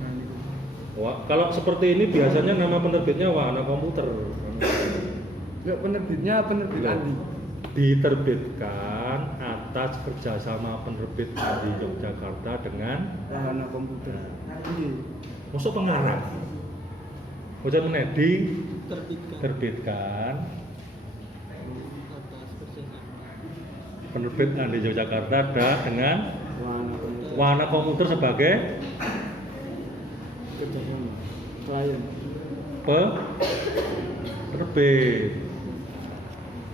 Nah, ini. Wah, kalau seperti ini biasanya nama penerbitnya Wahana Komputer. Ya, penerbitnya penerbit Loh, Andi. diterbitkan atas kerjasama penerbit di Yogyakarta dengan Wahana Komputer. Iya. Masuk pengarang. Bocah meneh diterbitkan penerbit di Yogyakarta ada dengan Warna Komputer sebagai penerbit.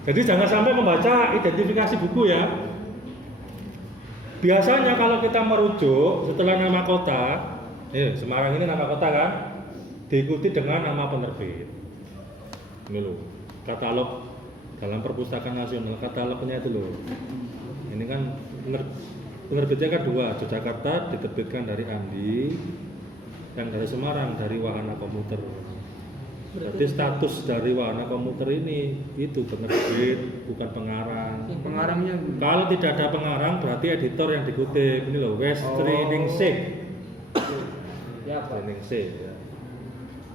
Jadi jangan sampai membaca identifikasi buku ya. Biasanya kalau kita merujuk setelah nama kota, Semarang ini nama kota kan, diikuti dengan nama penerbit. Ini loh, katalog dalam perpustakaan nasional, katalognya itu loh. Ini kan penerbitnya kan dua, Yogyakarta diterbitkan dari Andi, yang dari Semarang dari Wahana Komputer. Berarti status dari Wahana Komputer ini itu penerbit, bukan pengarang. Pengarangnya Kalau tidak ada pengarang berarti editor yang dikutip. Ini loh, Westringensee. ya Pak. Westringensee. Ya.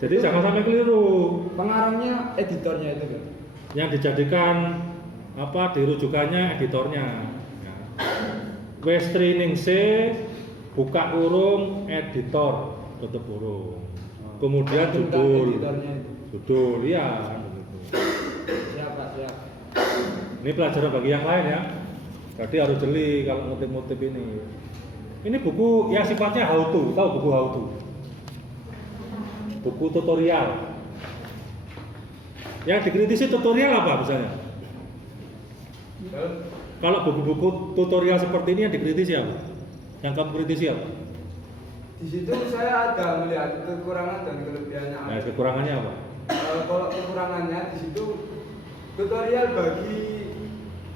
Jadi jangan sampai keliru. Pengarangnya editornya itu kan. Yang dijadikan apa dirujukannya editornya. Ya. Westringensee buka kurung editor tutup kurung. Kemudian judul, iya kan begitu. Siap. Ini pelajaran bagi yang lain ya. Jadi harus jeli kalau ngutip-ngutip ini. Ini buku yang sifatnya how to, tahu buku how to? Buku tutorial. Yang dikritisi tutorial apa misalnya? Kalau buku-buku tutorial seperti ini yang dikritisi apa? Yang kamu kritisi apa? Di situ saya ada melihat kekurangan dan kelebihannya. Nah, kekurangannya apa? Kalau kekurangannya di situ tutorial bagi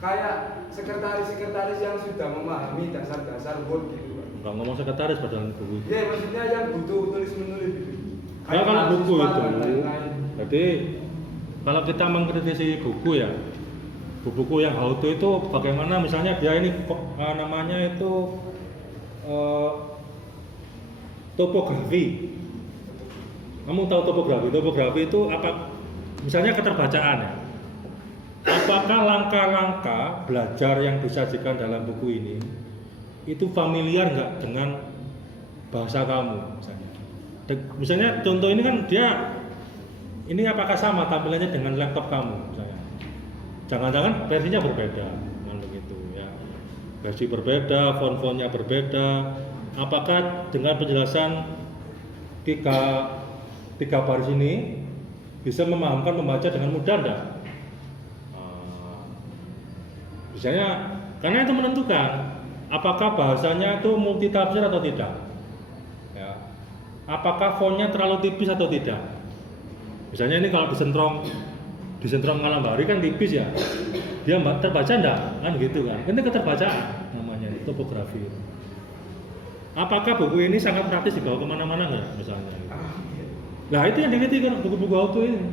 kayak sekretaris-sekretaris yang sudah memahami dasar-dasar Word gitu Pak. Nggak ngomong sekretaris padahal buku itu. Iya, maksudnya yang butuh tulis-menulis gitu. Nah, kalau buku mahasiswa itu, dan lain-lain. jadi kalau kita mengkritisi buku ya, buku yang how to itu bagaimana misalnya dia ini namanya itu topografi. Kamu tahu topografi? Topografi itu apa? Misalnya keterbacaan ya. Apakah langkah-langkah belajar yang disajikan dalam buku ini itu familiar nggak dengan bahasa kamu misalnya? Misalnya contoh ini kan dia ini apakah sama tampilannya dengan laptop kamu misalnya? Jangan-jangan versinya berbeda, kan begitu ya. Versi berbeda, font-fontnya berbeda. Apakah dengan penjelasan tiga baris ini bisa memahamkan pembaca dengan mudah enggak? Misalnya, karena itu menentukan apakah bahasanya itu multitafsir atau tidak. Ya. Apakah fontnya terlalu tipis atau tidak? Misalnya ini kalau disentrong Kalambari kan tipis ya. Dia terbaca enggak? Kan gitu kan. Ini keterbacaan namanya topografi. Apakah buku ini sangat praktis dibawa kemana-mana nggak misalnya? Nah itu yang dikritik buku-buku auto ini.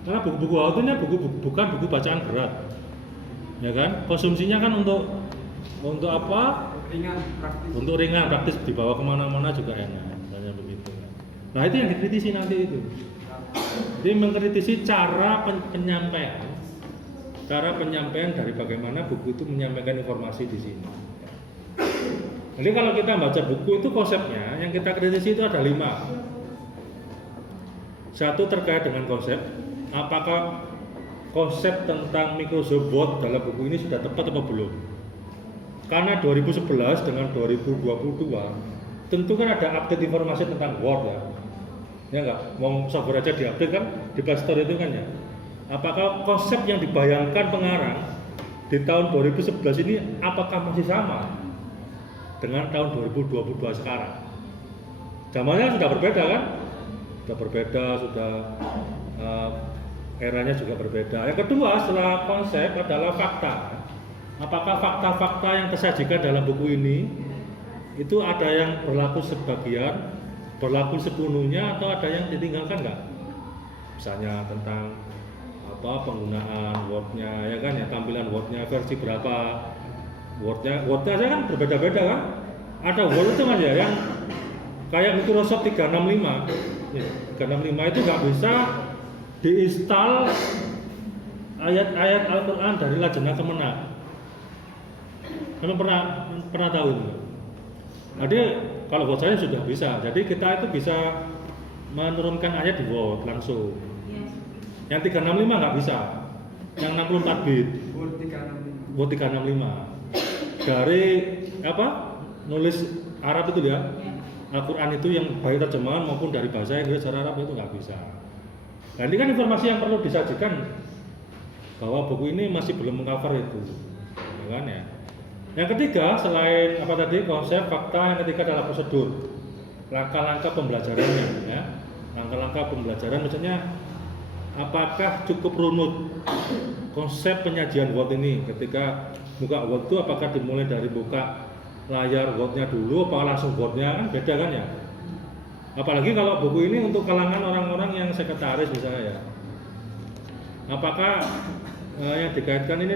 Karena buku-buku auto ini bukan buku bacaan berat, ya kan? Konsumsinya kan untuk apa? Ringan, praktis. Untuk ringan, praktis dibawa kemana-mana juga enak, misalnya begitu. Nah itu yang dikritisi nanti itu. Jadi mengkritisi cara penyampaian dari bagaimana buku itu menyampaikan informasi di sini. Jadi kalau kita baca buku itu konsepnya yang kita kritisi itu ada 5. Satu terkait dengan konsep, apakah konsep tentang Microsoft Word dalam buku ini sudah tepat atau belum? Karena 2011 dengan 2022 tentu kan ada update informasi tentang Word ya. Ya enggak, mau software aja diupdate kan di Play Store itu kan ya. Apakah konsep yang dibayangkan pengarang di tahun 2011 ini apakah masih sama dengan tahun 2022 sekarang? Zamannya sudah berbeda kan? Sudah berbeda, eranya juga berbeda. Yang kedua setelah konsep adalah fakta. Apakah fakta-fakta yang tersajikan dalam buku ini itu ada yang berlaku sebagian, berlaku sepenuhnya, atau ada yang ditinggalkan nggak? Misalnya tentang apa penggunaan Word-nya, ya kan ya, tampilan Word-nya versi berapa, Word-nya aja kan berbeda-beda kan? Ada Word itu mas ya yang kayak Microsoft 365, ya, 365 itu nggak bisa diinstal ayat-ayat Al-Quran dari Lajnah Kemenang. Kamu pernah tahu itu? Jadi Kalau Word saya sudah bisa. Jadi kita itu bisa menurunkan ayat di Word langsung. Yang 365 nggak bisa. Yang 64 bit. Word 365. Dari apa? Nulis Arab itu ya. Al-Quran itu yang baik terjemahan maupun dari bahasa Inggris secara Arab itu nggak bisa. Nah ini kan informasi yang perlu disajikan bahwa buku ini masih belum mengcover itu, ya kan ya. Yang ketiga selain apa tadi konsep, fakta, yang ketiga adalah prosedur, langkah-langkah pembelajarannya, ya. Langkah-langkah pembelajaran misalnya apakah cukup runut konsep penyajian Word ini ketika buka Word itu apakah dimulai dari buka layar Word-nya dulu apa langsung Word-nya, kan beda kan ya. Apalagi kalau buku ini untuk kalangan orang-orang yang sekretaris misalnya ya. Apakah yang dikaitkan ini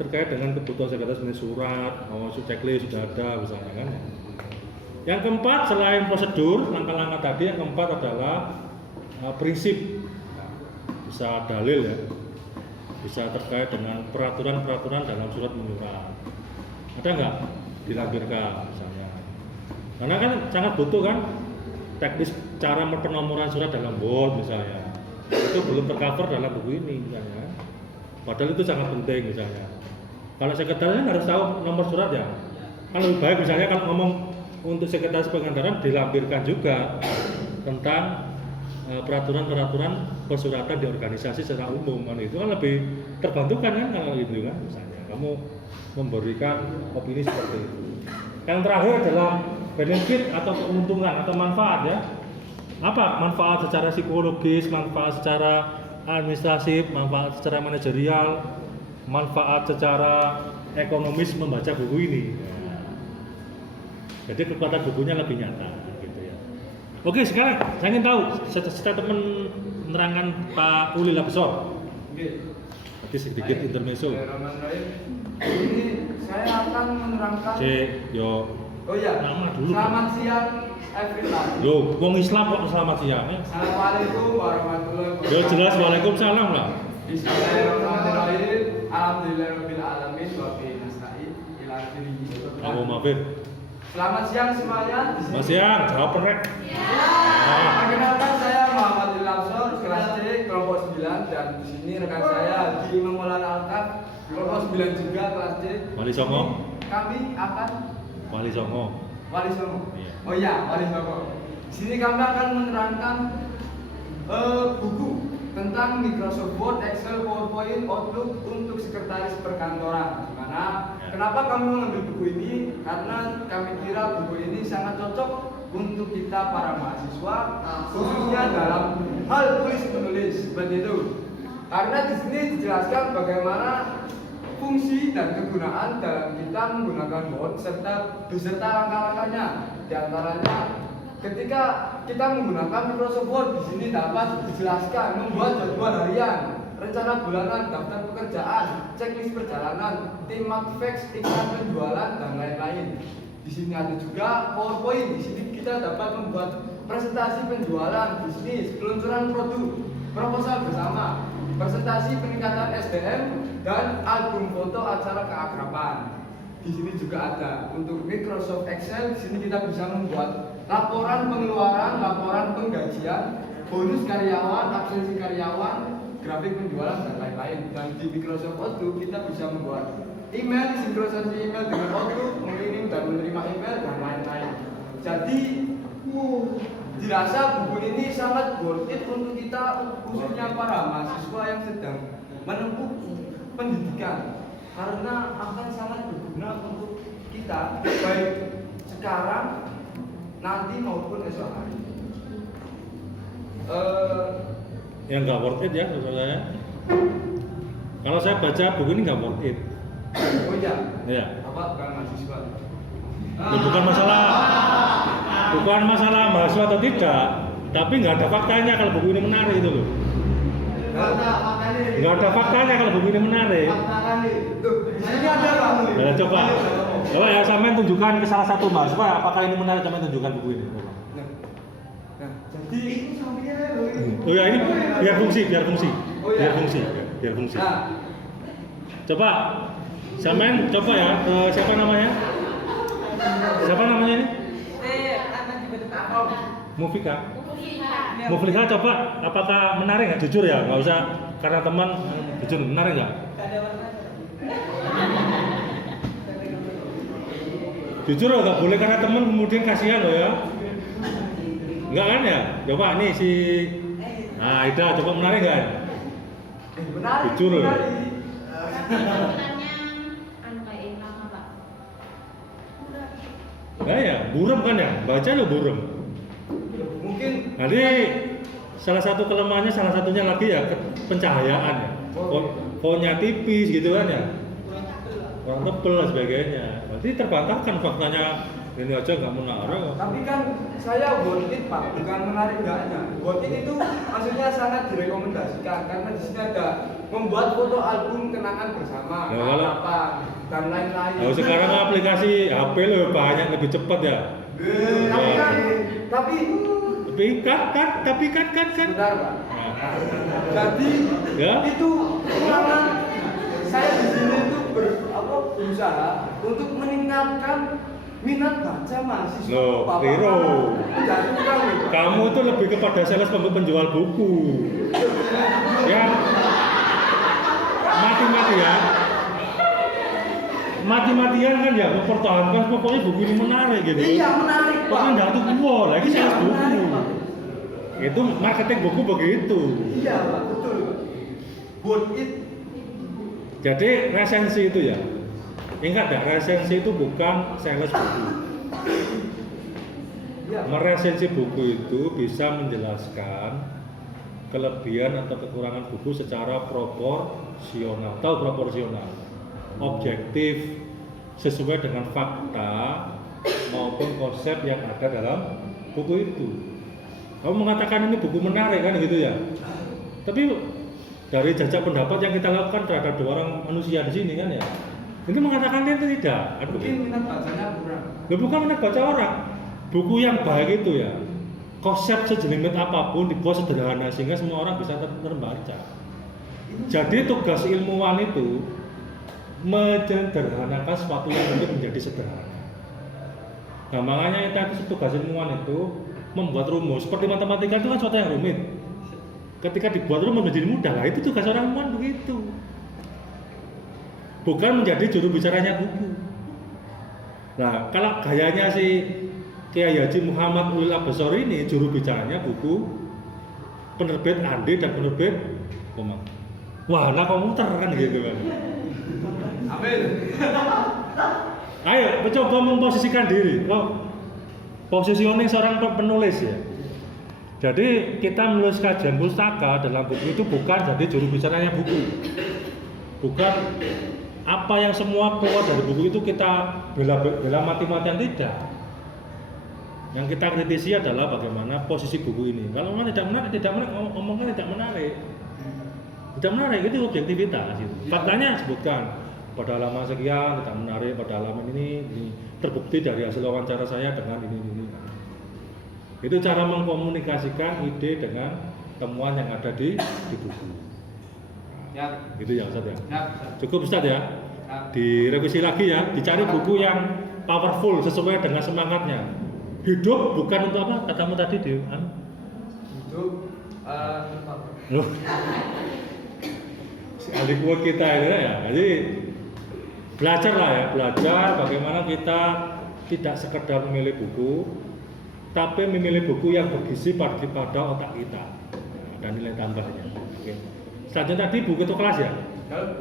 terkait dengan kebutuhan sekretaris seperti surat, checklist sudah ada misalnya kan. Yang keempat selain prosedur, langkah-langkah tadi, yang keempat adalah prinsip. Bisa dalil ya. Bisa terkait dengan peraturan-peraturan dalam surat menyurat. Ada nggak dilampirkan misalnya? Karena kan sangat butuh kan teknis cara penomoran surat dalam Word misalnya. Itu belum tercover dalam buku ini misalnya. Padahal itu sangat penting misalnya. Kalau sekretaris harus tahu nomor surat ya. Kan lebih baik misalnya kalau ngomong untuk sekretaris pengandaran dilampirkan juga tentang peraturan-peraturan persuratan di organisasi secara umum kan itu kan lebih terbantukan kan kalau itu kan misalnya kamu memberikan opini seperti itu. Yang terakhir adalah benefit atau keuntungan atau manfaat ya. Apa manfaat secara psikologis, manfaat secara administratif, manfaat secara manajerial, manfaat secara ekonomis membaca buku ini. Jadi kekuatan bukunya lebih nyata gitu ya. Oke, sekarang saya ingin tahu statement menerangkan Pak Ulil Absor. Oke. Tadi sedikit intermezzo. Ini saya akan menerangkan. Yo. Oh iya. Nama dulu. Selamat siang everyone. Loh, wong Islam kok selamat siang ya? Assalamualaikum warahmatullahi wabarakatuh. Yo jelas waalaikumsalam lah. Bismillahirrahmanirrahim. Alhamdulillahirabbil alamin wa bihi nasta'in ila akhirih. Aku maafin. Selamat siang semuanya. Mas siang, jawab perek. Perkenalkan saya Muhammad Ulil Absor, kelas C kelompok 9 dan di sini rekan saya di Maulana Alkaf kelompok 9 juga kelas C. Wali Songo. Kami akan Wali Songo. Wali Songo. Iya. Oh iya, Wali Songo. Di sini kami akan menerangkan buku tentang Microsoft Word, Excel, PowerPoint, Outlook untuk sekretaris perkantoran. Dimana kenapa kami mengambil buku ini? Karena kami kira buku ini sangat cocok untuk kita para mahasiswa, khususnya dalam hal tulis menulis seperti itu. Karena di sini dijelaskan bagaimana fungsi dan kegunaan dalam kita menggunakan Word serta beserta langkah-langkahnya. Di antaranya ketika kita menggunakan Microsoft Word di sini dapat dijelaskan membuat jadwal harian, rencana bulanan, daftar pekerjaan, checklist perjalanan, tim fax, iklan penjualan dan lain-lain. Di sini ada juga PowerPoint. Di sini kita dapat membuat presentasi penjualan, bisnis, peluncuran produk, proposal bersama, presentasi peningkatan SDM dan album foto acara keakraban. Di sini juga ada untuk Microsoft Excel. Di sini kita bisa membuat laporan pengeluaran, laporan penggajian, bonus karyawan, absensi karyawan, grafik penjualan dan lain-lain. Dan di Microsoft Outlook kita bisa membuat email, sinkronisasi email dengan Outlook, mengirim dan menerima email dan lain-lain. Jadi dirasa buku ini sangat worth it untuk kita, khususnya para mahasiswa yang sedang menempuh pendidikan, karena akan sangat berguna untuk kita baik sekarang, nanti maupun esok hari. Yang nggak worth it ya menurut saya. Kalau saya baca buku ini nggak worth it. Oh iya. Iya. Apa bukan mahasiswa? Ya, bukan masalah mahasiswa atau tidak, tapi nggak ada faktanya kalau buku ini menarik itu loh. Nggak ada faktanya kalau buku ini menarik. Ini ada kamu. Ya, coba ya sampai tunjukkan ke salah satu mahasiswa apakah ini menarik, sampai tunjukkan buku ini. Nah, jadi itu sampingnya loh ini. Oh ya ini biar fungsi. Oh, iya. Biar fungsi. Nah, Coba sampean coba ya, siapa namanya? Siapa namanya ini? Mufika. Mufliha. Mufliha coba apakah menarik nggak? Jujur ya, nggak usah karena teman, jujur menarik nggak? Jujur loh, nggak boleh karena teman kemudian kasihan loh ya. Enggak kan ya? Coba nih si Aida coba menarik nggak? Menarik. Jujur loh. Sebutannya anu kayak income apa? Nah ya, buram kan ya? Baca lo buram. Mungkin Nanti salah satu kelemahannya salah satunya lagi ya pencahayaan ya. Fontnya tipis gitu kan ya. Kurang tebel dan sebagainya. Berarti terbantahkan faktanya ini aja nggak menarik. tapi kan saya worth it Pak, bukan menarik enggaknya. Worth it itu maksudnya sangat direkomendasikan karena di sini ada membuat foto album kenangan bersama, Nah, kalau- apa dan lain-lain. Nah, sekarang aplikasi HP lo banyak lebih cepat ya. Tapi kan, tapi Tapi kan. sebentar Pak. Nah, Jadi Ya. itu ulangan saya di sini itu berusaha untuk meningkatkan minat baca mahasiswa. Loh, Bapak. keliru. Jangan kurang loh, Pak. Kamu tuh lebih kepada sales penjual buku. Ya. Mati-matian kan ya mempertahankan pokoknya buku ini menarik gitu. Iya menarik Pak. Pokoknya nggak tuh gua lagi Iya, sales buku. menarik, Pak. Itu marketing buku begitu. Iya Pak, betul. Worth it. Jadi resensi itu ya. Ingat ya, resensi itu bukan sales buku. Iya. Meresensi buku itu bisa menjelaskan kelebihan atau kekurangan buku secara proporsional. Tahu proporsional? Objektif, sesuai dengan fakta maupun konsep yang ada dalam buku itu. Kamu mengatakan ini buku menarik kan gitu ya. Tapi dari jajak pendapat yang kita lakukan terhadap dua orang manusia di sini kan ya, ini mengatakan itu tidak. Aduh. Mungkin minat bacanya kurang. Bukan minat baca orang. Buku yang baik itu ya, konsep sejelimit apapun dibuat sederhana sehingga semua orang bisa terbaca. Jadi tugas ilmuwan itu menyederhanakan sesuatu yang mungkin menjadi sederhana. Nah makanya itu tugas ilmuwan itu membuat rumus. Seperti matematika itu kan sesuatu yang rumit. Ketika dibuat rumus menjadi mudah, lah itu tugas orang ilmuwan begitu. Bukan menjadi juru bicaranya buku. Nah kalau gayanya si Kiai Haji Muhammad Ulil Absor ini juru bicaranya buku penerbit Andi dan penerbit Komang. Wah, nah komputer kan gitu kan. Amin. Ayo, mencoba memposisikan diri. Positioning seorang penulis ya. Jadi kita menulis kajian pustaka dalam buku itu bukan jadi juru bicaranya buku. Bukan apa yang semua keluar dari buku itu kita bela mati-matian, tidak. Yang kita kritisi adalah bagaimana posisi buku ini. Kalau memang tidak menarik, omongnya tidak menarik. Tidak menarik, itu objektivitas itu. Faktanya sebutkan pada halaman sekian tidak menarik, pada halaman ini terbukti dari hasil wawancara saya dengan ini. Itu cara mengkomunikasikan ide dengan temuan yang ada di buku. Ya. Gitu ya Ustaz ya. Ya. Cukup Ustaz ya. Direvisi lagi ya, dicari buku yang powerful sesuai dengan semangatnya. Hidup bukan untuk apa? Katamu tadi di Hidup Loh. Si adik gua kita itu ya. Jadi belajar lah ya, belajar bagaimana kita tidak sekedar memilih buku, tapi memilih buku yang bergizi pada otak kita dan nilai tambahnya. Oke. Selanjutnya tadi buku ketua kelas ya?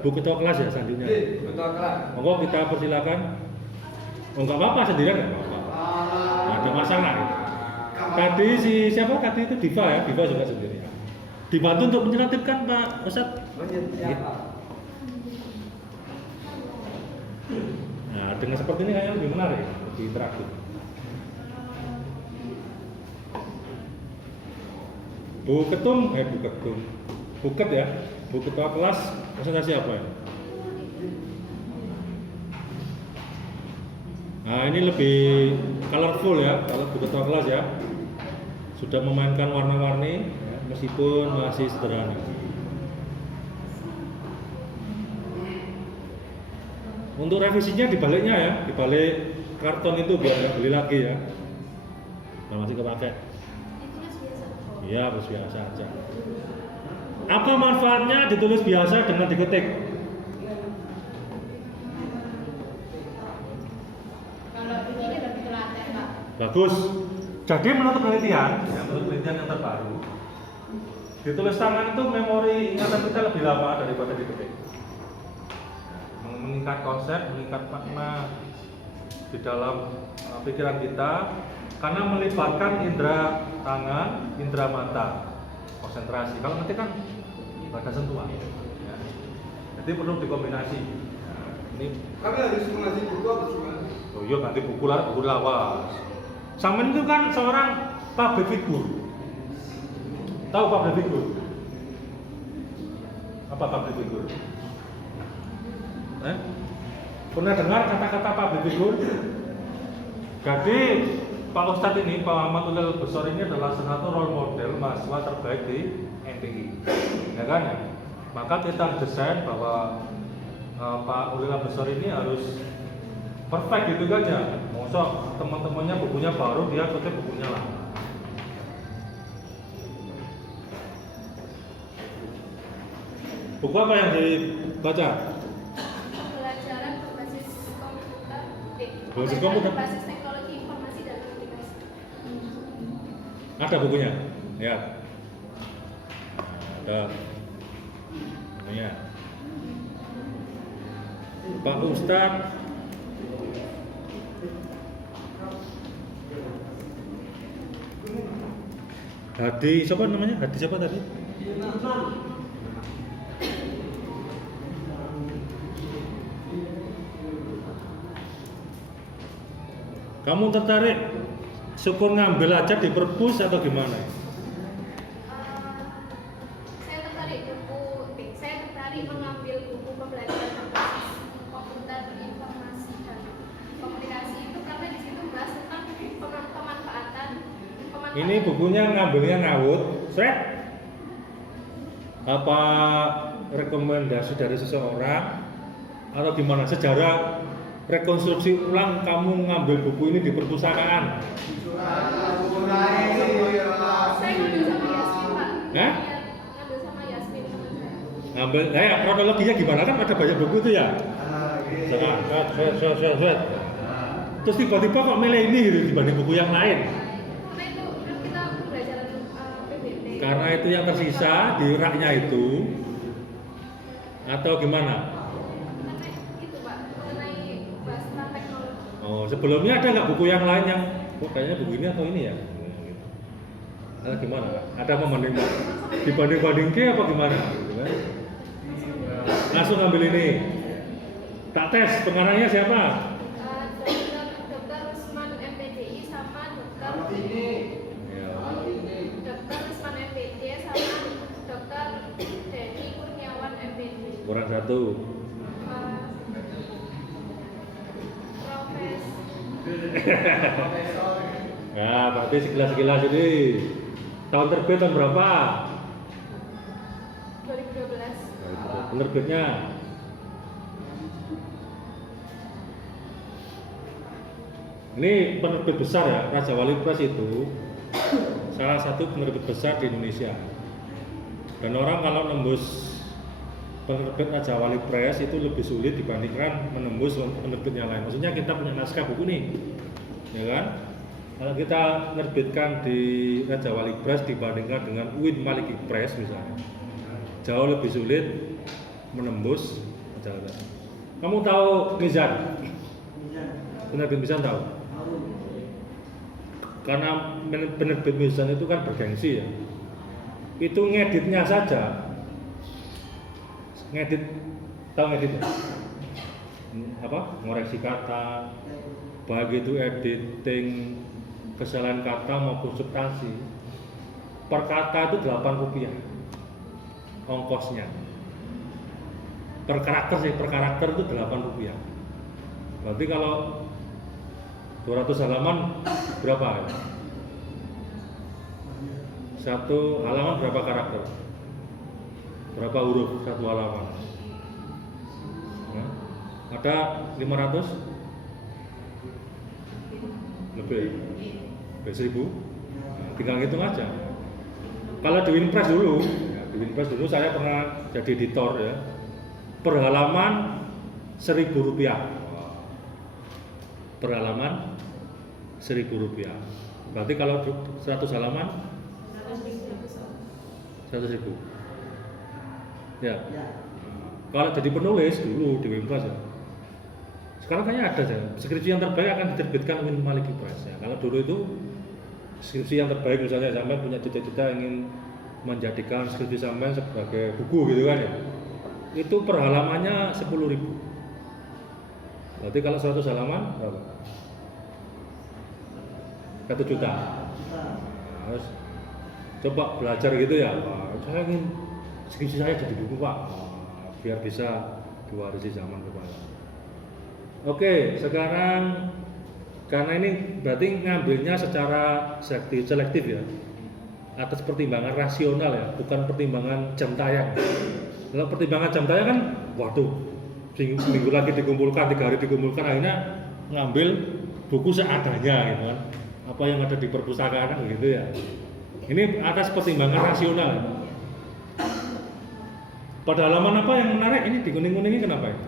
Buku ketua kelas ya selanjutnya. betul kelas. Monggo kita persilakan. Oh nggak apa-apa sendirian nggak apa-apa. Nggak ada masalah. Tadi si siapa tadi itu Diva ya? Diva juga sendirian. Dibantu untuk menyelotipkan Pak Ustadz. Siapa? Nah dengan seperti ini kayaknya lebih menarik, lebih interaktif. Bu Ketum, Buket ya, Bu Ketua Kelas, presentasi apa ya? Nah ini lebih colorful ya, kalau Bu Ketua Kelas ya, sudah memainkan warna-warni, ya, meskipun masih sederhana. Untuk revisinya dibaliknya ya, dibalik karton itu biar nggak beli lagi ya, nah, masih kepakai. Ya, harus biasa aja. Apa manfaatnya ditulis biasa dengan diketik? Kalau ini lebih telaten, Pak. Bagus. Jadi menurut penelitian, ya, menurut penelitian yang terbaru, ditulis tangan itu memori ingatan kita lebih lama daripada diketik. Meningkat konsep, meningkat makna di dalam pikiran kita karena melibatkan indera tangan, indera mata, konsentrasi. Kalau nanti kan nggak ada sentuhan, ya. Jadi perlu dikombinasi. Ini, Kami harus mengaji buku apa gimana? oh iya nanti buku lawas. Samen itu kan seorang public figure. Tahu public figure? Apa public figure? Pernah dengar kata-kata public figure? Jadi Pak Ustadz ini, Pak Muhammad Ulil Besor ini adalah salah satu role model mahasiswa terbaik di NTI, ya kan ya? Maka kita desain bahwa Pak Ulil Besor ini harus perfect gitu kan ya. Mosok teman-temannya bukunya baru, dia kutip bukunya lama. Buku apa yang dibaca? Pembelajaran berbasis komputer, Berbasis komputer? berbasis teknologi informasi dan komunikasi. Ada bukunya? Ya. Ada. Ya. Pak Ustadz Hadi, siapa namanya? Hadi siapa tadi? Kamu tertarik syukur ngambil aja di perpus atau gimana? Saya tertarik mengambil buku pembelajaran berbasis komputer, informasi dan komunikasi itu karena di situ bahas tentang pemanfaatan. Ini bukunya ngambilnya ngawut, Fred? Apa rekomendasi dari seseorang atau gimana? Sejarah rekonstruksi ulang kamu ngambil buku ini di perpustakaan? Saya ngambil sama Yasmin, Pak. Hah? Iya, ngambil sama Yasmin teman saya. Ngambil, kronologinya gimana kan ada banyak buku itu ya? Set. Terus tiba-tiba kok milih ini gitu dibanding buku yang lain? Karena itu kan kita pembelajaran PBT. Karena itu yang tersisa di raknya itu atau gimana? Karena itu, Pak, mengenai bahas tentang teknologi. Oh, sebelumnya ada nggak buku yang lain yang kayaknya buku ini atau ini ya? Atau gimana? Ada membanding dibanding ke apa gimana? Gitu kan? Langsung ambil ini. Tak tes pengarangnya siapa? Dokter Rusman MPDI sama Dokter Ya. Rusman MPD sama Dokter Denny Kurniawan MPD. Kurang satu. Profesor. Nah, berarti sekilas ini. Tahun terbit tahun berapa? 2012. Penerbitnya? Ini penerbit besar ya, Raja Wali Press itu salah satu penerbit besar di Indonesia. Dan orang kalau nembus penerbit Raja Wali Press itu lebih sulit dibandingkan menembus penerbit yang lain. Maksudnya kita punya naskah buku nih, ya kan? Kalau kita menerbitkan di Raja Wali Press dibandingkan dengan Uin Maliki Press misalnya, jauh lebih sulit menembus majalah. Kamu tahu Mizan? Penerbit Mizan tahu? Karena penerbit Mizan itu kan bergengsi ya. Itu ngeditnya saja, tahu ngedit? Apa? Ngoreksi kata, baik itu editing, kesalahan kata maupun substansi. Per kata itu Rp8 ongkosnya. Per karakter itu Rp8. Berarti kalau 200 halaman berapa? Satu halaman berapa karakter? Berapa huruf satu halaman? Nah, ada 500? Lebih? Lebih 1000? Tinggal hitung aja. Kalau di Winpress dulu, ya, di Winpress dulu saya pernah jadi editor ya. Per halaman Rp1.000. Per halaman Rp1.000. Berarti kalau 100 halaman 100.000. Ya. Kalau jadi penulis dulu di Winpress ya. Sekarang kayaknya ada ya. Skripsi yang terbaik akan diterbitkan Win Maliki Press ya. Kalau dulu itu skripsi yang terbaik misalnya sampai punya cita-cita ingin menjadikan skripsi sampai sebagai buku gitu kan ya. Itu per halamannya 10.000. Berarti kalau 100 halaman berapa? 1 juta. Terus coba belajar gitu ya. Wah, saya ingin skripsi saya jadi buku Pak. Biar bisa diwarisi zaman kepala. Oke, sekarang karena ini berarti ngambilnya secara selektif ya, atas pertimbangan rasional ya, bukan pertimbangan jam tayang. Kalau pertimbangan jam tayang kan, waduh, seminggu lagi dikumpulkan, 3 hari dikumpulkan, akhirnya ngambil buku seadanya gitu kan, apa yang ada di perpustakaan gitu ya. Ini atas pertimbangan rasional. Pada halaman apa yang menarik ini dikuning-kuningin kenapa ya?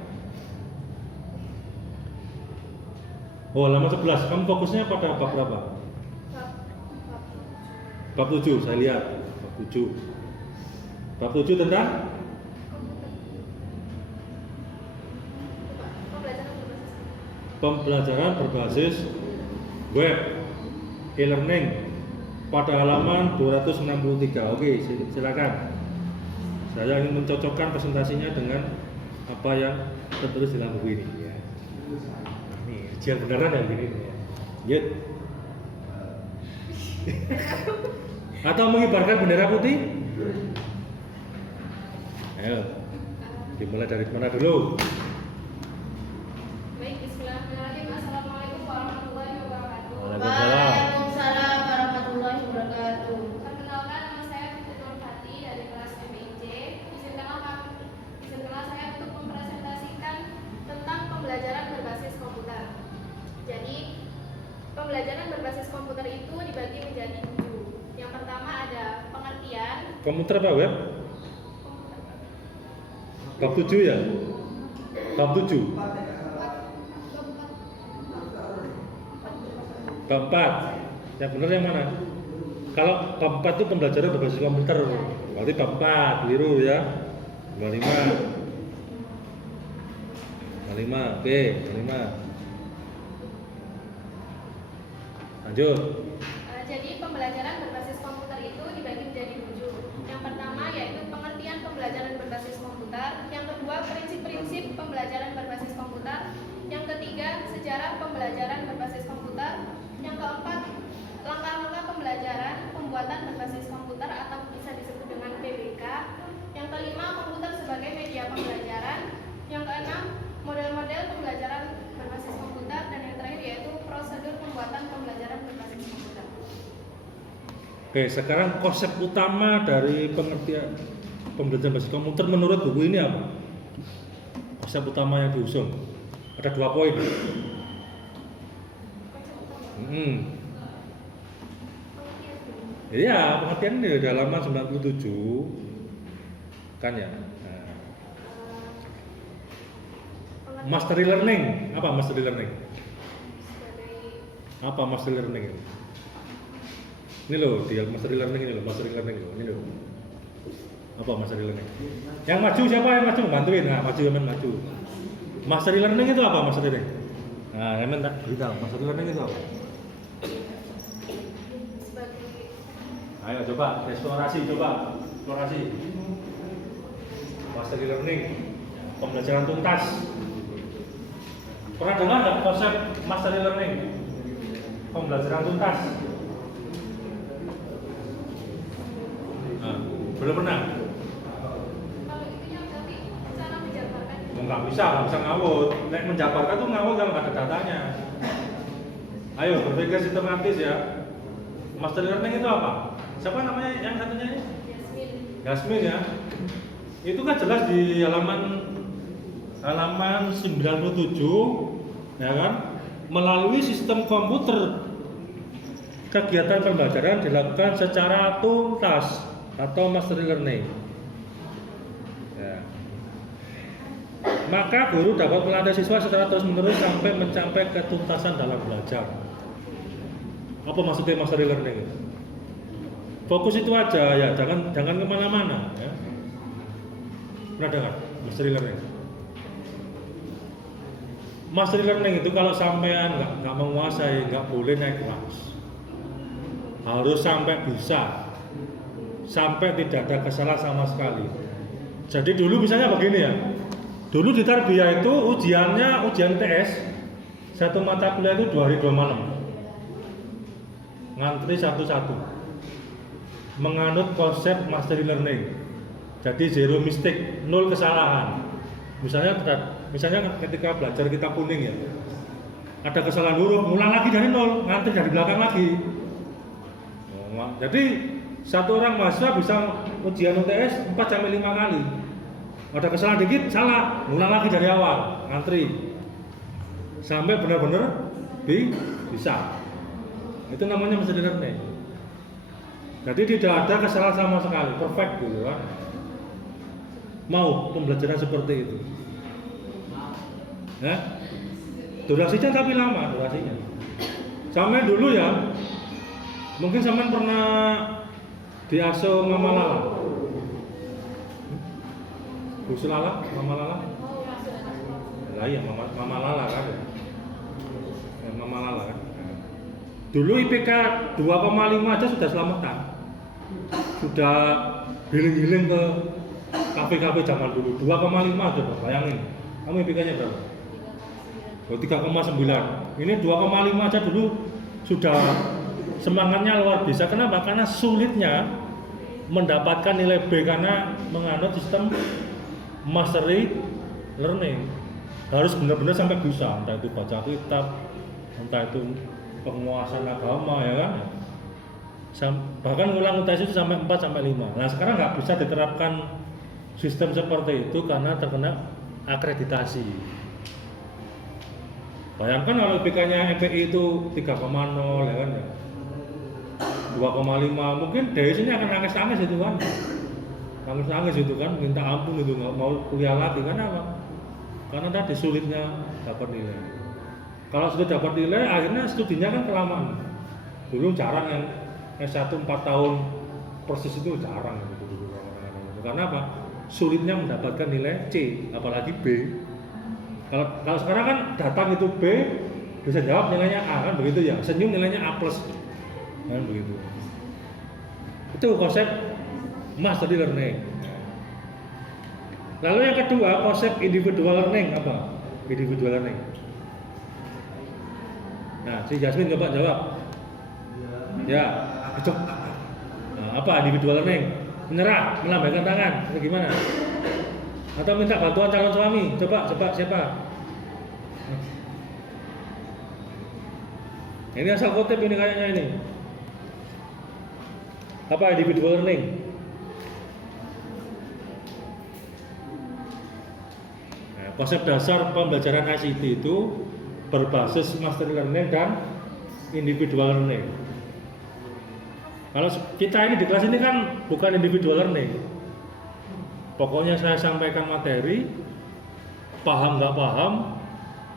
Oh, halaman 11. Kamu fokusnya pada bab berapa? Bab 7, saya lihat. Bab 7. Bab 7 tentang pembelajaran berbasis web, e-learning pada halaman 263. Oke, silakan. Saya ingin mencocokkan presentasinya dengan apa yang tertulis di dalam buku ini ya. Ujian beneran yang gini nih. Ya. Atau mengibarkan bendera putih? Ayo. Dimulai dari mana dulu? Baik, bismillahirrahmanirrahim. Assalamualaikum warahmatullahi wabarakatuh. Waalaikumsalam warahmatullahi wabarakatuh. Perkenalkan, nama saya Putri Nurhati dari kelas FIJ. Izinkanlah saya untuk mempresentasikan tentang pembelajaran berbasis komputer. Jadi, pembelajaran berbasis komputer itu dibagi menjadi 7. Yang pertama ada pengertian. Komputer apa web? Bab 7 ya? Bab 7. Bab 4. Yang benar yang mana? Kalau bab 4 itu pembelajaran berbasis komputer. Berarti bab 4, keliru ya. 25. 25, oke, 25. Lanjut. Jadi pembelajaran berbasis komputer itu dibagi menjadi 7. Yang pertama yaitu pengertian pembelajaran berbasis komputer. Yang kedua prinsip-prinsip pembelajaran berbasis komputer. Yang ketiga sejarah pembelajaran berbasis komputer. Yang keempat langkah-langkah pembelajaran pembuatan berbasis komputer atau bisa disebut dengan PBK. Yang kelima komputer sebagai media pembelajaran. Yang keenam model-model pembelajaran berbasis komputer. Dan yang terakhir yaitu prosedur pembuatan pembelajaran berbasis komputer. Oke, sekarang konsep utama dari pengertian pembelajaran berbasis komputer menurut buku ini apa? Konsep utama yang diusung ada 2 poin. Iya, pengertian di halaman 97 kan ya. Nah. Mastery learning, apa mastery learning? Apa mastery learning ini? Ini loh, dia mastery learning ini loh, mastery learning loh, ini loh. Apa mastery learning? Yang maju siapa yang maju? Bantuin, nah maju yang maju. Mastery learning itu apa mastery learning? Nah, Emen tak beritahu, mastery learning itu apa? Ayo coba, eksplorasi. Mastery learning, pembelajaran tuntas. Pernah dengar nggak konsep mastery learning? Pembelajaran tuntas. Nah, belum pernah. Kalau itu yang berarti cara menjabarkan. Nggak bisa ngawut. Nek menjabarkan tuh ngawut kalau nggak ada datanya. Ayo berpikir sistematis ya. Mastery learning itu apa? Siapa namanya yang satunya ini? Yasmin ya. Itu kan jelas di halaman 97 ya kan? Melalui sistem komputer kegiatan pembelajaran dilakukan secara tuntas. atau mastery learning. Ya. Maka guru dapat melatih siswa secara terus-menerus sampai mencapai ketuntasan dalam belajar. Apa maksudnya mastery learning? Fokus itu aja ya, jangan kemana-mana. Ya. Pernah dengar mastery learning? Mastery learning itu kalau sampean nggak menguasai, nggak boleh naik kelas. Harus sampai bisa, sampai tidak ada kesalahan sama sekali. Jadi dulu misalnya begini ya, dulu di tarbiyah itu ujian TS satu mata kuliah itu 2 hari 2 malam, ngantri satu-satu, menganut konsep mastery learning. Jadi zero mistake, 0 kesalahan. Misalnya ketika belajar kita kuning ya, ada kesalahan huruf, ngulang lagi dari 0, ngantri dari belakang lagi. Jadi satu orang mahasiswa bisa ujian UTS 4-5 kali. Ada kesalahan dikit, salah, ngulang lagi dari awal, ngantri sampai benar-benar bisa. Itu namanya mastery learning. Jadi tidak ada kesalahan sama sekali, perfect gitu kan. Mau pembelajaran seperti itu. Ya. Durasinya tapi lama durasinya. Sampai dulu ya, mungkin sampean pernah diasuh Mama Lala. Bu Lala, Mama Lala. Lah iya Mama Lala kan. Ya, Mama Lala kan. Dulu IPK 2,5 aja sudah selamatan. Sudah giling-giling ke kafe-kafe zaman dulu. 2,5 coba bayangin. Kamu IPK-nya berapa? 3,9. Ini 2,5 aja dulu sudah semangatnya luar biasa. Kenapa? Karena sulitnya mendapatkan nilai B karena menganut sistem mastery learning. Harus benar-benar sampai bisa, entah itu baca kitab, entah itu penguasaan agama ya kan. Bahkan ngulang UTS itu sampai 4-5. Nah sekarang nggak bisa diterapkan sistem seperti itu karena terkena akreditasi. Bayangkan kalau IPK-nya MPI itu 3,0 ya kan ya. 2,5 mungkin dari sini akan nangis-nangis itu kan. Nangis-nangis itu kan, minta ampun itu nggak mau kuliah lagi kan apa? Karena tadi sulitnya dapat nilai. Kalau sudah dapat nilai akhirnya studinya kan kelamaan. Dulu jarang yang S1 4 tahun persis itu jarang gitu dulu. Karena apa? Sulitnya mendapatkan nilai C, apalagi B. Kalau sekarang kan datang itu B, bisa jawab nilainya A kan begitu ya. Senyum nilainya A+. Kan begitu. Itu konsep mastery learning. Lalu yang kedua, konsep individual learning apa? Individual learning. Nah, si Jasmine coba jawab. Ya, cocok. Nah, apa individual learning? Menyerah, melambaikan tangan, atau gimana? Atau minta bantuan calon suami? Coba siapa? Ini asal kutip ini kayaknya ini. Apa individual learning? Nah, konsep dasar pembelajaran ICT itu berbasis mastery learning dan individual learning. Kalau kita ini di kelas ini kan bukan individual learning. Pokoknya saya sampaikan materi, paham nggak paham,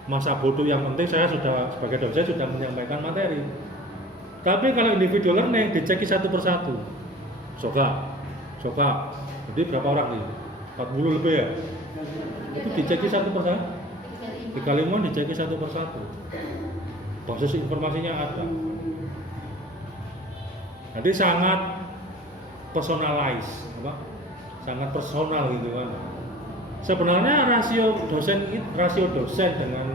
masa bodoh yang penting saya sudah sebagai dosen sudah menyampaikan materi. Tapi kalau individual learning diceki satu persatu. Soka. Jadi berapa orang nih? 40 lebih ya? Itu diceki satu persatu. Di Kalimantan diceki satu persatu. Basis informasinya ada. Jadi sangat personalize, sangat personal gitu kan. Sebenarnya rasio dosen dengan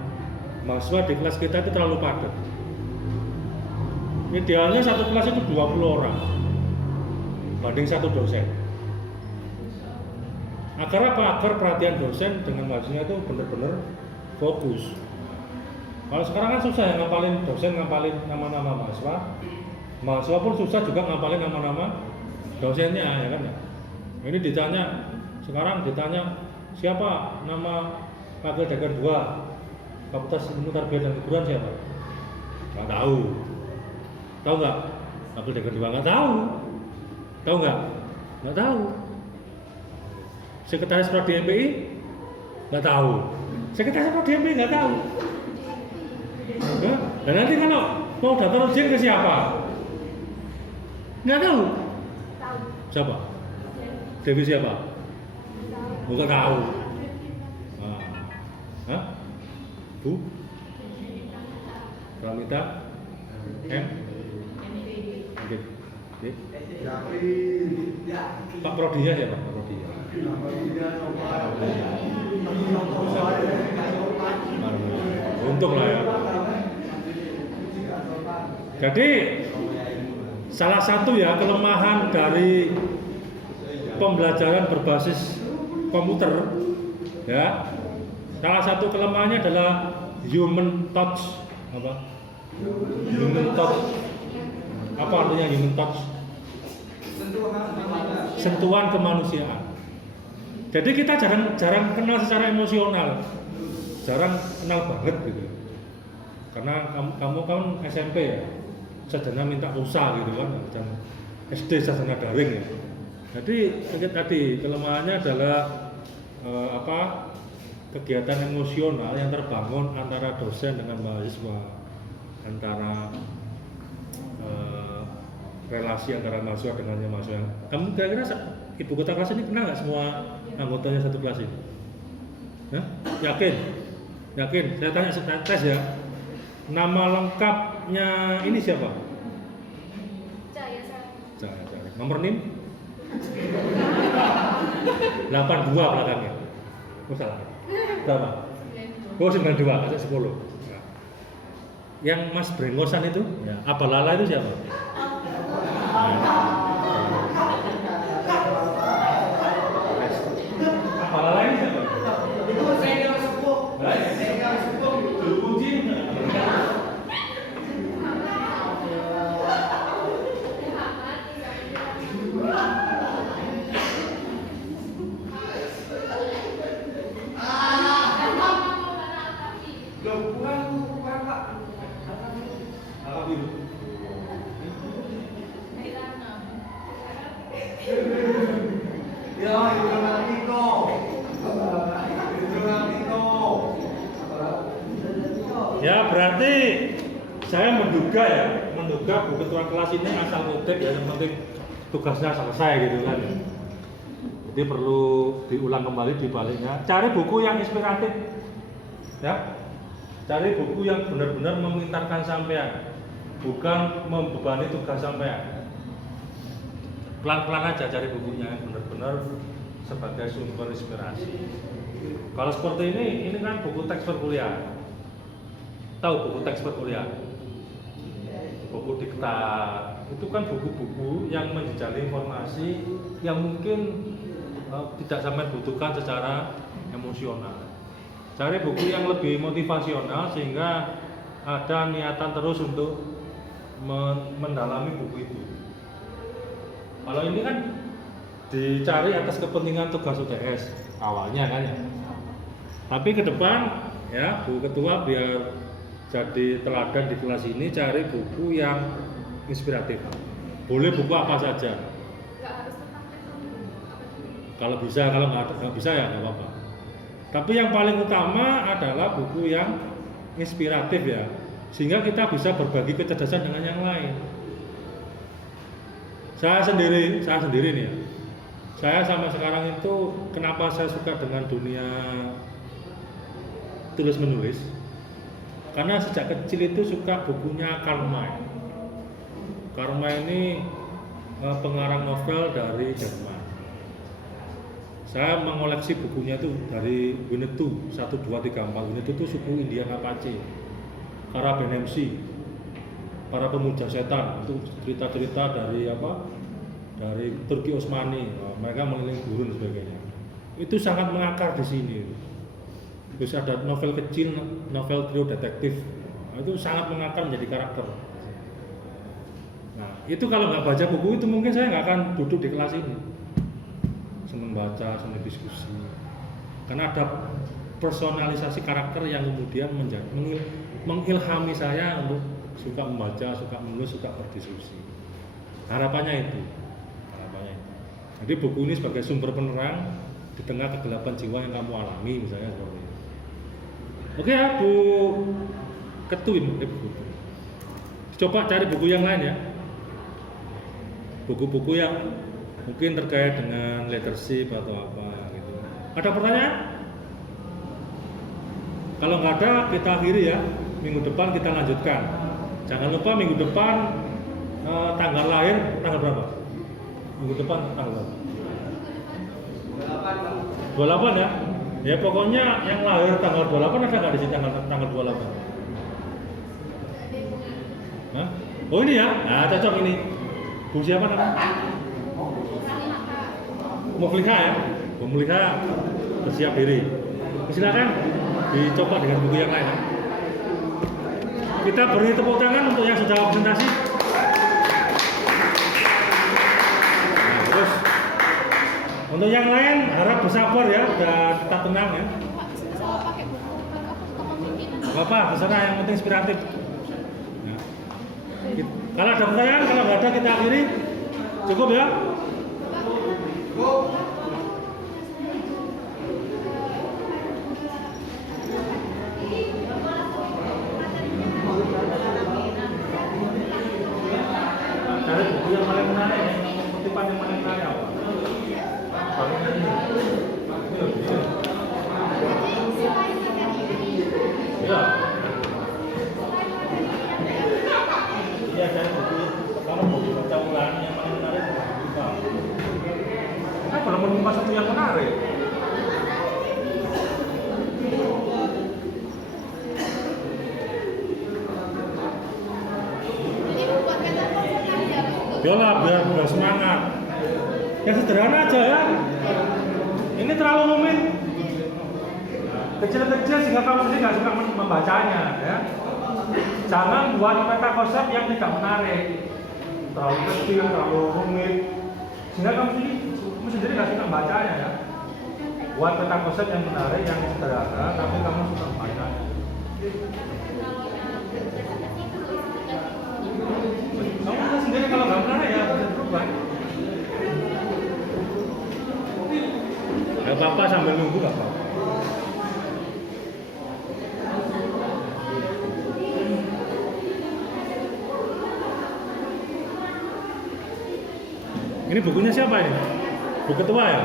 mahasiswa di kelas kita itu terlalu padat. Idealnya satu kelas itu 20 orang banding satu dosen. Agar apa? Agar perhatian dosen dengan mahasiswa itu benar-benar fokus. Kalau sekarang kan susah ya ngapalin dosen, ngapalin nama-nama mahasiswa. Mahasiswa pun susah juga ngapalin nama-nama dosennya ya kan ya. Ini sekarang ditanya siapa nama Wakil Dekan 2 Fakultas Ilmu Tarbiyah dan Keguruan siapa? Nggak tahu nggak? Wakil Dekan 2 nggak tahu nggak? Nggak tahu. Sekretaris Prodi MPI nggak tahu. Sekretaris Prodi MPI nggak tahu. Hah? Dan nanti kalau mau daftar ujian ke siapa? Nggak tahu. Tahu. Siapa? Dewi siapa? Bukan tahu. Nah. Hah? Bu? Pramita? M? Oke. Oke. Pak Prodinya siapa? Pak Prodinya. Untung lah ya. Jadi salah satu ya kelemahan dari pembelajaran berbasis komputer ya, salah satu kelemahannya adalah human touch. Apa? Human touch. Apa artinya human touch? Sentuhan kemanusiaan. Jadi kita jarang kenal secara emosional, jarang kenal banget gitu. Karena kamu kan SMP ya, sarjana minta pulsa gitu kan, dan SD sarjana daring ya. Jadi tadi kelemahannya adalah kegiatan emosional yang terbangun antara dosen dengan mahasiswa, antara relasi antara mahasiswa dengan mahasiswa. Kamu kira-kira ibu kota kelas ini kenal nggak semua anggotanya satu kelas ini? Hah? Yakin? Yakin? Saya tanya tes ya. Nama lengkapnya ini siapa? Cahaya. Nomor NIM? 82 belakangnya. Oh salah. Berapa? Oh 92, ada 10. Nah. Yang Mas Brengosan itu, ya. Abalala itu siapa? Abalala ini siapa? Itu senior sepuh. Senior sepuh. Juru kunci. Ya berarti saya menduga bu ketua kelas ini asal ngutip ya, yang penting tugasnya selesai gitu kan. Jadi perlu diulang kembali di baliknya. Cari buku yang inspiratif, ya. Cari buku yang benar-benar memintarkan sampean, bukan membebani tugas sampean. Pelan-pelan aja cari bukunya yang benar-benar sebagai sumber inspirasi. Kalau seperti ini kan buku teks perkuliahan. Tahu buku teks perkuliahan? Buku diktat. Itu kan buku-buku yang menjejali informasi yang mungkin tidak sampai butuhkan secara emosional. Cari buku yang lebih motivasional sehingga ada niatan terus untuk mendalami buku itu. Kalau ini kan dicari atas kepentingan tugas UTS awalnya kan ya. Tapi ke depan ya Bu Ketua biar jadi teladan di kelas ini, cari buku yang inspiratif. Boleh buku apa saja. Kalau bisa, kalau nggak bisa ya nggak apa-apa. Tapi yang paling utama adalah buku yang inspiratif ya, sehingga kita bisa berbagi kecerdasan dengan yang lain. Saya sendiri nih ya. Saya sampai sekarang itu kenapa saya suka dengan dunia tulis menulis? Karena sejak kecil itu suka bukunya Karl May. Karl May ini pengarang novel dari Jerman. Saya mengoleksi bukunya itu dari Winnetou 1, 2, 3, 4. Winnetou itu suku Indian Apache. Karabenemsi, para pemuja setan, itu cerita-cerita dari dari Turki Utsmani. Mereka mengelilingi gurun dan sebagainya. Itu sangat mengakar di sini. Terus ada novel kecil, novel trio detektif, itu sangat mengakar menjadi karakter. Nah, itu kalau nggak baca buku itu mungkin saya nggak akan duduk di kelas ini. Senang baca, senang diskusi. Karena ada personalisasi karakter yang kemudian mengilhami saya untuk suka membaca, suka menulis, suka berdiskusi. Harapannya itu. Jadi buku ini sebagai sumber penerang di tengah kegelapan jiwa yang kamu alami misalnya seperti itu. Oke ya Bu Ketu ini, Bu Ketu. Coba cari buku yang lain ya. Buku-buku yang mungkin terkait dengan leadership atau apa gitu. Ada pertanyaan? Kalau nggak ada kita akhiri ya. Minggu depan kita lanjutkan. Jangan lupa minggu depan tanggal lahir tanggal berapa? Minggu depan tanggal berapa? 28 ya? Ya pokoknya yang lahir tanggal 28 ada nggak di sini tanggal 28? Hah? Oh ini ya? Nah cocok ini. Bu siapa namanya? Mufliha ya? Bu Mufliha bersiap diri. Silakan dicoba dengan buku yang lain ya. Kita beri tepuk tangan untuk yang sudah presentasi. Nah, terus untuk yang lain harap bersabar ya dan tetap tenang ya. Gak apa, kesana yang penting inspiratif. Nah, kalau ada pertanyaan, kalau nggak ada kita akhiri. Cukup ya. Cari buku yang paling menarik, yang kutipan yang paling menarik apa? Paling ini. Ya. Iya, cari buku. Kalau mau baca ulang yang paling menarik, buka. Kita belum menemukan satu yang menarik. Yolah, biar semangat. Yang sederhana aja ya. Ini terlalu rumit. Kecil-kecil sehingga kamu sendiri nggak suka membacanya ya. Jangan buat meta konsep yang tidak menarik. Terlalu kecil, terlalu rumit. Sehingga kamu sendiri nggak suka membacanya ya. Buat meta konsep yang menarik, yang sederhana, tapi kamu suka membacanya. Kamu bisa sendiri kalau nggak menarik ya bisa berubah. Gak apa-apa sambil nunggu gak apa-apa. Ini bukunya siapa ini? Bu Ketua ya?